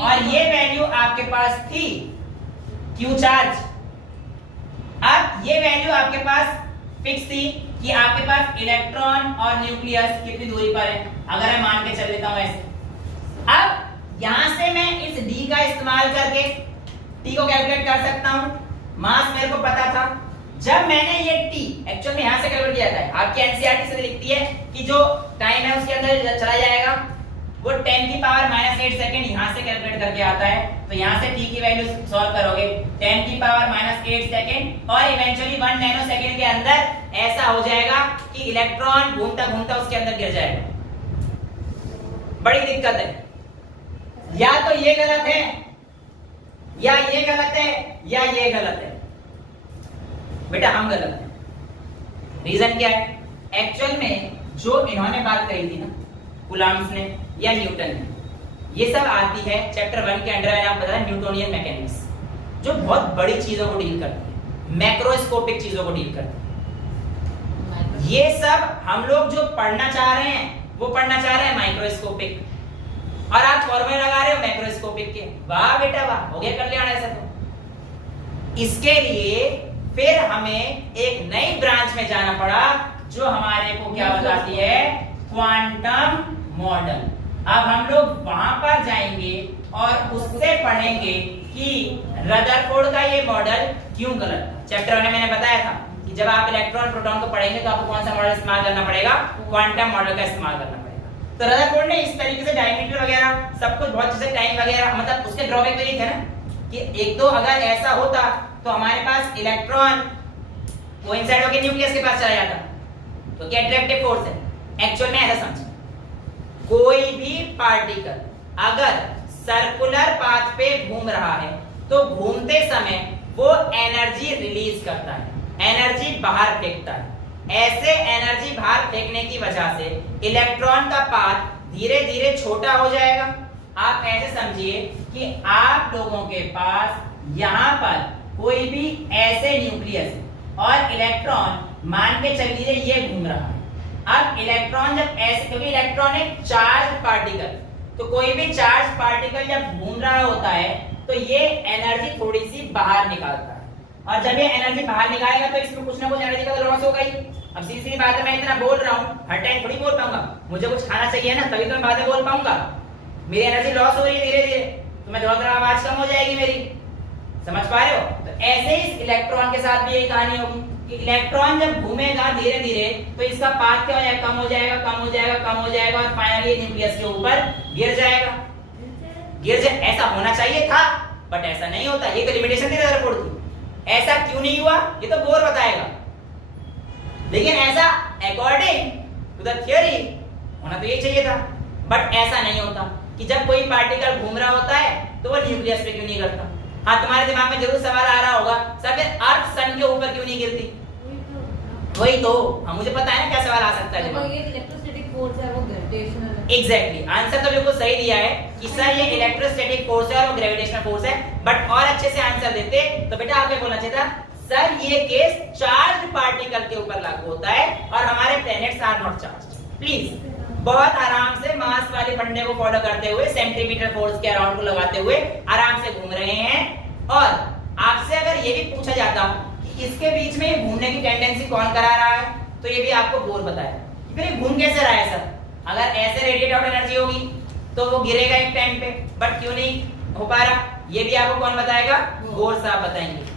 और ये वैल्यू आपके पास थी q चार्ज। अब ये वैल्यू आपके पास फिक्स थी कि आपके पास इलेक्ट्रॉन और न्यूक्लियस कितनी दूरी पर है, अगर मैं मान के चल लेता हूं ऐसे। अब यहां से मैं इस d का इस्तेमाल करके t को कैलकुलेट कर सकता हूं। मास मेरे को पता था, जब मैंने ये t एक्चुअल में यहां से कैलकुलेट किया था, आपकी एनसीईआरटी से लिखती है कि जो टाइम है उसके अंदर चला जाएगा, वो 10 की पावर -8 सेकंड यहां से कैलकुलेट करके आता है। तो यहां से t की वैल्यू सॉल्व करोगे, 10 की पावर -8 सेकंड, और इवेंचुअली 1 नैनो सेकंड के अंदर ऐसा हो जाएगा कि इलेक्ट्रॉन घूमता घूमता उसके अंदर गिर जाएगा। बड़ी दिक्कत है, या तो ये गलत है, या ये गलत है, या ये गलत है। बेटा हम गलत हैं। रीजन क्या है? एक्चुअल में जो इन्होंने बात कही थी ना, कूलम्ब्स ने या न्यूटन ने, ये सब आती है चैप्टर 1 के अंडर। मैंने आपको बताया न्यूटोनियन मैकेनिक्स, जो बहुत बड़ी चीजों को डील करती है, मैक्रोस्कोपिक चीजों को डील करती है। ये सब हम लोग जो पढ़ना चाह रहे हैं वो पढ़ना चाह रहे हैं माइक्रोस्कोपिक। और आप फॉर्मूले लगा रहे हो मैक्रोस्कोपिक के। वाह बेटा वाह, हो गया कल्याण ऐसा तो। इसके लिए फिर हमें एक नई ब्रांच में जाना पड़ा जो हमारे को क्या बताती है, क्वांटम मॉडल। अब हम लोग वहां पर जाएंगे और उससे पढ़ेंगे कि रदरफोर्ड का ये मॉडल क्यों गलत था। चैप्टर में मैंने बताया था कि जब आप इलेक्ट्रॉन प्रोटॉन को पढ़ेंगे तो आपको कौन सा मॉडल इस्तेमाल करना पड़ेगा, क्वांटम मॉडल का इस्तेमाल करना पड़ेगा। तो रदरफोर्ड ने इस तरीके से डायमीटर वगैरह सब कुछ बहुत अच्छे से टाइम वगैरह, मतलब उसके ड्रॉबैक तो ये थे ना कि एक तो अगर ऐसा होता तो हमारे पास इलेक्ट्रॉन कोइंसाइड होकर न्यूक्लियस के पास चला जाता, तो क्या अट्रैक्टिव फोर्स है। एक्चुअल में ऐसा समझिए, कोई भी पार्टिकल अगर सर्कुलर पाथ पे घूम रहा है तो घूमते समय वो एनर्जी रिलीज करता है, एनर्जी बाहर फेंकता है। ऐसे एनर्जी बाहर फेंकने की वजह से इलेक्ट्रॉन का पाथ धीरे धीरे छोटा हो जाएगा। आप ऐसे समझिए कि आप लोगों के पास यहां पर कोई भी ऐसे न्यूक्लियस और इलेक्ट्रॉन मान के चल लीजिए ये घूम रहा है। अब इलेक्ट्रॉन जब ऐसे, क्योंकि इलेक्ट्रॉन एक चार्ज पार्टिकल, तो कोई भी चार्ज पार्टिकल जब घूम रहा होता है तो ये एनर्जी थोड़ी सी बाहर निकालता है, और जब ये एनर्जी बाहर निकालेगा तो इसमें कुछ ना कुछ एनर्जी का लॉस होगा ही। अब सीधी सीधी बात है, मैं इतना बोल रहा हूँ, हर टाइम थोड़ी बोल पाऊंगा, मुझे कुछ खाना चाहिए ना, तभी तो मैं बातें बोल पाऊंगा। मेरी एनर्जी लॉस हो रही है धीरे धीरे, तो मैं थोड़ा आवाज कम हो जाएगी मेरी, समझ पा रहे हो। तो ऐसे ही इलेक्ट्रॉन के साथ भी यही कहानी होगी कि इलेक्ट्रॉन जब घूमेगा धीरे धीरे तो इसका पाथ क्या हो जाएगा, कम हो जाएगा, कम हो जाएगा, कम हो जाएगा, और फाइनली न्यूक्लियस के ऊपर गिर जाएगा। गिर जाए, ऐसा होना चाहिए था बट ऐसा नहीं होता। ये तो लिमिटेशन थी रदरफोर्ड की। ऐसा क्यों नहीं हुआ ये तो बोर बताएगा, लेकिन ऐसा अकॉर्डिंग टू द थ्योरी होना तो यही चाहिए था, बट ऐसा नहीं होता कि जब कोई पार्टिकल घूम रहा होता है तो वो न्यूक्लियस पे क्यों नहीं गिरता। हाँ, तुम्हारे दिमाग में जरूर सवाल आ रहा होगा, सर फिर अर्थ सन के ऊपर क्यों नहीं गिरती। वही तो, हाँ मुझे पता है ना क्या सवाल आ सकता है दिमाग में। इलेक्ट्रोस्टैटिक फोर्स है वो ग्रेविटेशनल है। एग्जैक्टली, आंसर तो बिल्कुल सही दिया है कि सर ये इलेक्ट्रोस्टैटिक फोर्स है और वो ग्रेविटेशनल फोर्स है, बट और अच्छे से आंसर देते तो बेटा आपको बोलना चाहिए था सर ये केस चार्ज पार्टिकल के ऊपर लागू होता है और हमारे planets are not charged. Please बहुत आराम से मास वाले फंडे को फॉलो करते हुए, सेंटीमीटर फोर्स के अराउंड को लगाते हुए आराम से घूम रहे हैं। और आपसे अगर ये भी पूछा जाता कि इसके बीच में घूमने की टेंडेंसी कौन करा रहा है, तो ये भी आपको बोर बताया। फिर घूम कैसे रहा है सर, अगर ऐसे रेडिएट आउट एनर्जी होगी तो वो गिरेगा एक टाइम पे, बट क्यों नहीं हो पा रहा, ये भी आपको कौन बताएगा, बोर साहब बताएंगे।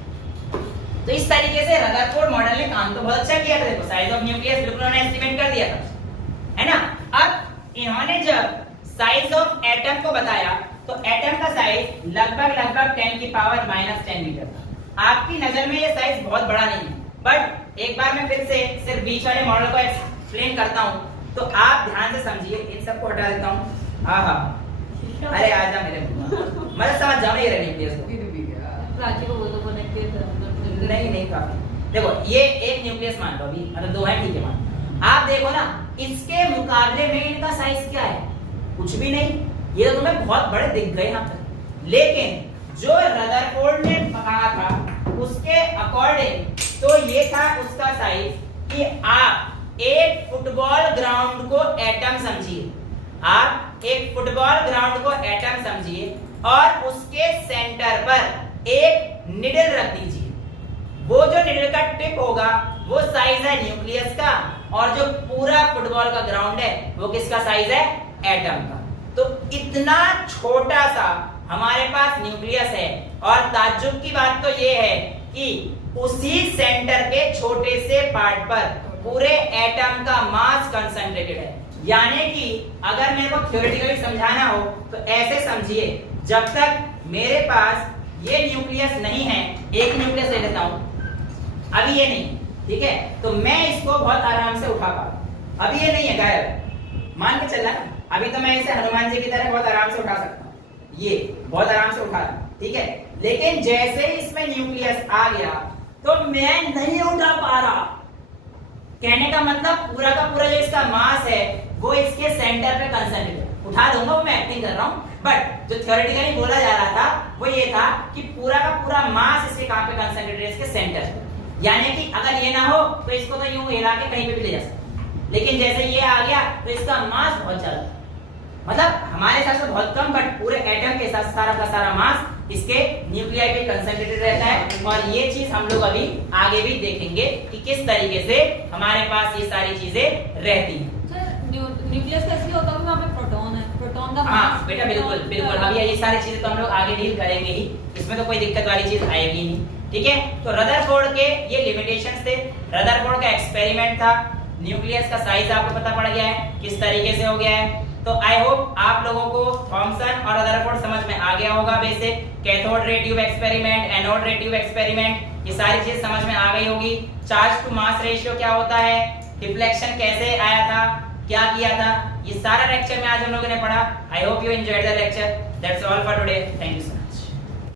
तो इस तरीके से रदरफोर्ड मॉडल ने काम तो बहुत अच्छा किया था। देखो साइज ऑफ न्यूक्लियस बिल्कुल उन्होंने एस्टिमेट कर दिया था, है ना। अब इन्होंने जब साइज ऑफ एटम को बताया तो एटम का साइज लगभग 10 की पावर -10 मीटर था। आपकी नजर में ये साइज बहुत बड़ा नहीं है, बट एक बार मैं फिर से सिर्फ बीच वाले मॉडल को एक्सप्लेन करता हूं तो आप ध्यान से समझिए। इन सबको हटा देता हूं। हाँ हाँ, अरे आजा मेरे मतलब समझ जाओ ये न्यूक्लियस को। प्राची को बोलो नहीं नहीं काफी। देखो ये एक न्यूक्लियस मान लो, अभी मतलब दो है, ठीक है मान। आप देखो ना इसके मुकाबले में इनका साइज क्या है, कुछ भी नहीं। ये तो तुम्हें बहुत बड़े दिख गए यहाँ पर, लेकिन जो रदरफोर्ड ने कहा था उसके अकॉर्डिंग तो ये था उसका साइज कि आप एक फुटबॉल ग्राउंड को एटम समझिए, आप एक फुटबॉल ग्राउंड को एटम समझिए और उसके सेंटर पर एक निडल रख दीजिए। वो जो निडल का टिप होगा वो साइज है न्यूक्लियस का, और जो पूरा फुटबॉल का ग्राउंड है वो किसका साइज है, एटम का। तो इतना छोटा सा हमारे पास न्यूक्लियस है, और ताज्जुब की बात तो ये है कि उसी सेंटर के छोटे से पार्ट पर पूरे एटम का मास कंसंट्रेटेड है। यानी कि अगर मेरे को थ्योरेटिकली समझाना हो तो ऐसे समझिए, जब तक मेरे पास ये न्यूक्लियस नहीं है, एक न्यूक्लियस ले लेता हूं, अभी ये नहीं, ठीक है, तो मैं इसको बहुत आराम से उठा पा, अभी ये नहीं है, गायब, मान के चलना ना। अभी तो मैं इसे हनुमान जी की तरह बहुत आराम से उठा सकता हूं, ये बहुत आराम से उठा, ठीक है। लेकिन जैसे ही इसमें न्यूक्लियस आ गया तो मैं नहीं उठा पा रहा। कहने का मतलब पूरा का पूरा जो इसका मास है वो इसके सेंटर पे कंसंट्रेटेड है। उठा दूंगा, वो मैं एक्टिंग कर रहा हूं, बट जो थ्योरेटिकली बोला जा रहा था वो ये था कि पूरा का पूरा मास इसके कहां पे कंसंट्रेटेड है, इसके सेंटर पे। यानी कि अगर ये ना हो तो इसको तो यूं हिला के कहीं पे भी ले जा सकते, लेकिन जैसे ये आ गया तो इसका मास बहुत ज्यादा, मतलब हमारे हिसाब से बहुत कम, बट पूरे एटम के साथ सारा का सारा मास इसके न्यूक्लियाई पे कंसंट्रेटेड रहता है। और ये चीज हम लोग अभी आगे भी देखेंगे कि किस तरीके से हमारे पास ये सारी चीजें रहती हैं। न्यूक्लियस कैसे होता है? वहाँ पे प्रोटॉन है, प्रोटॉन का हाँ बेटा बिल्कुल बिल्कुल, अभी ये सारी चीजें तो हम लोग आगे डील करेंगे ही, इसमें तो कोई दिक्कत वाली चीज आएगी नहीं। ठीक है, तो रदरफोर्ड के ये लिमिटेशंस थे। रदरफोर्ड का एक्सपेरिमेंट था, न्यूक्लियस का साइज आपको पता पड़ गया है किस तरीके से हो गया है। तो आई होप आप लोगों को थॉमसन और रदरफोर्ड समझ में आ गया होगा। Basic cathode ray tube experiment, anode ray tube experiment, ये सारी चीज समझ में आ गई होगी। चार्ज टू मास रेशियो क्या होता है, डिफ्लेक्शन कैसे आया था, क्या किया था, ये सारा लेक्चर में आज हम लोगों ने पढ़ा। I hope you enjoyed the lecture. That's all for today, thank you so much.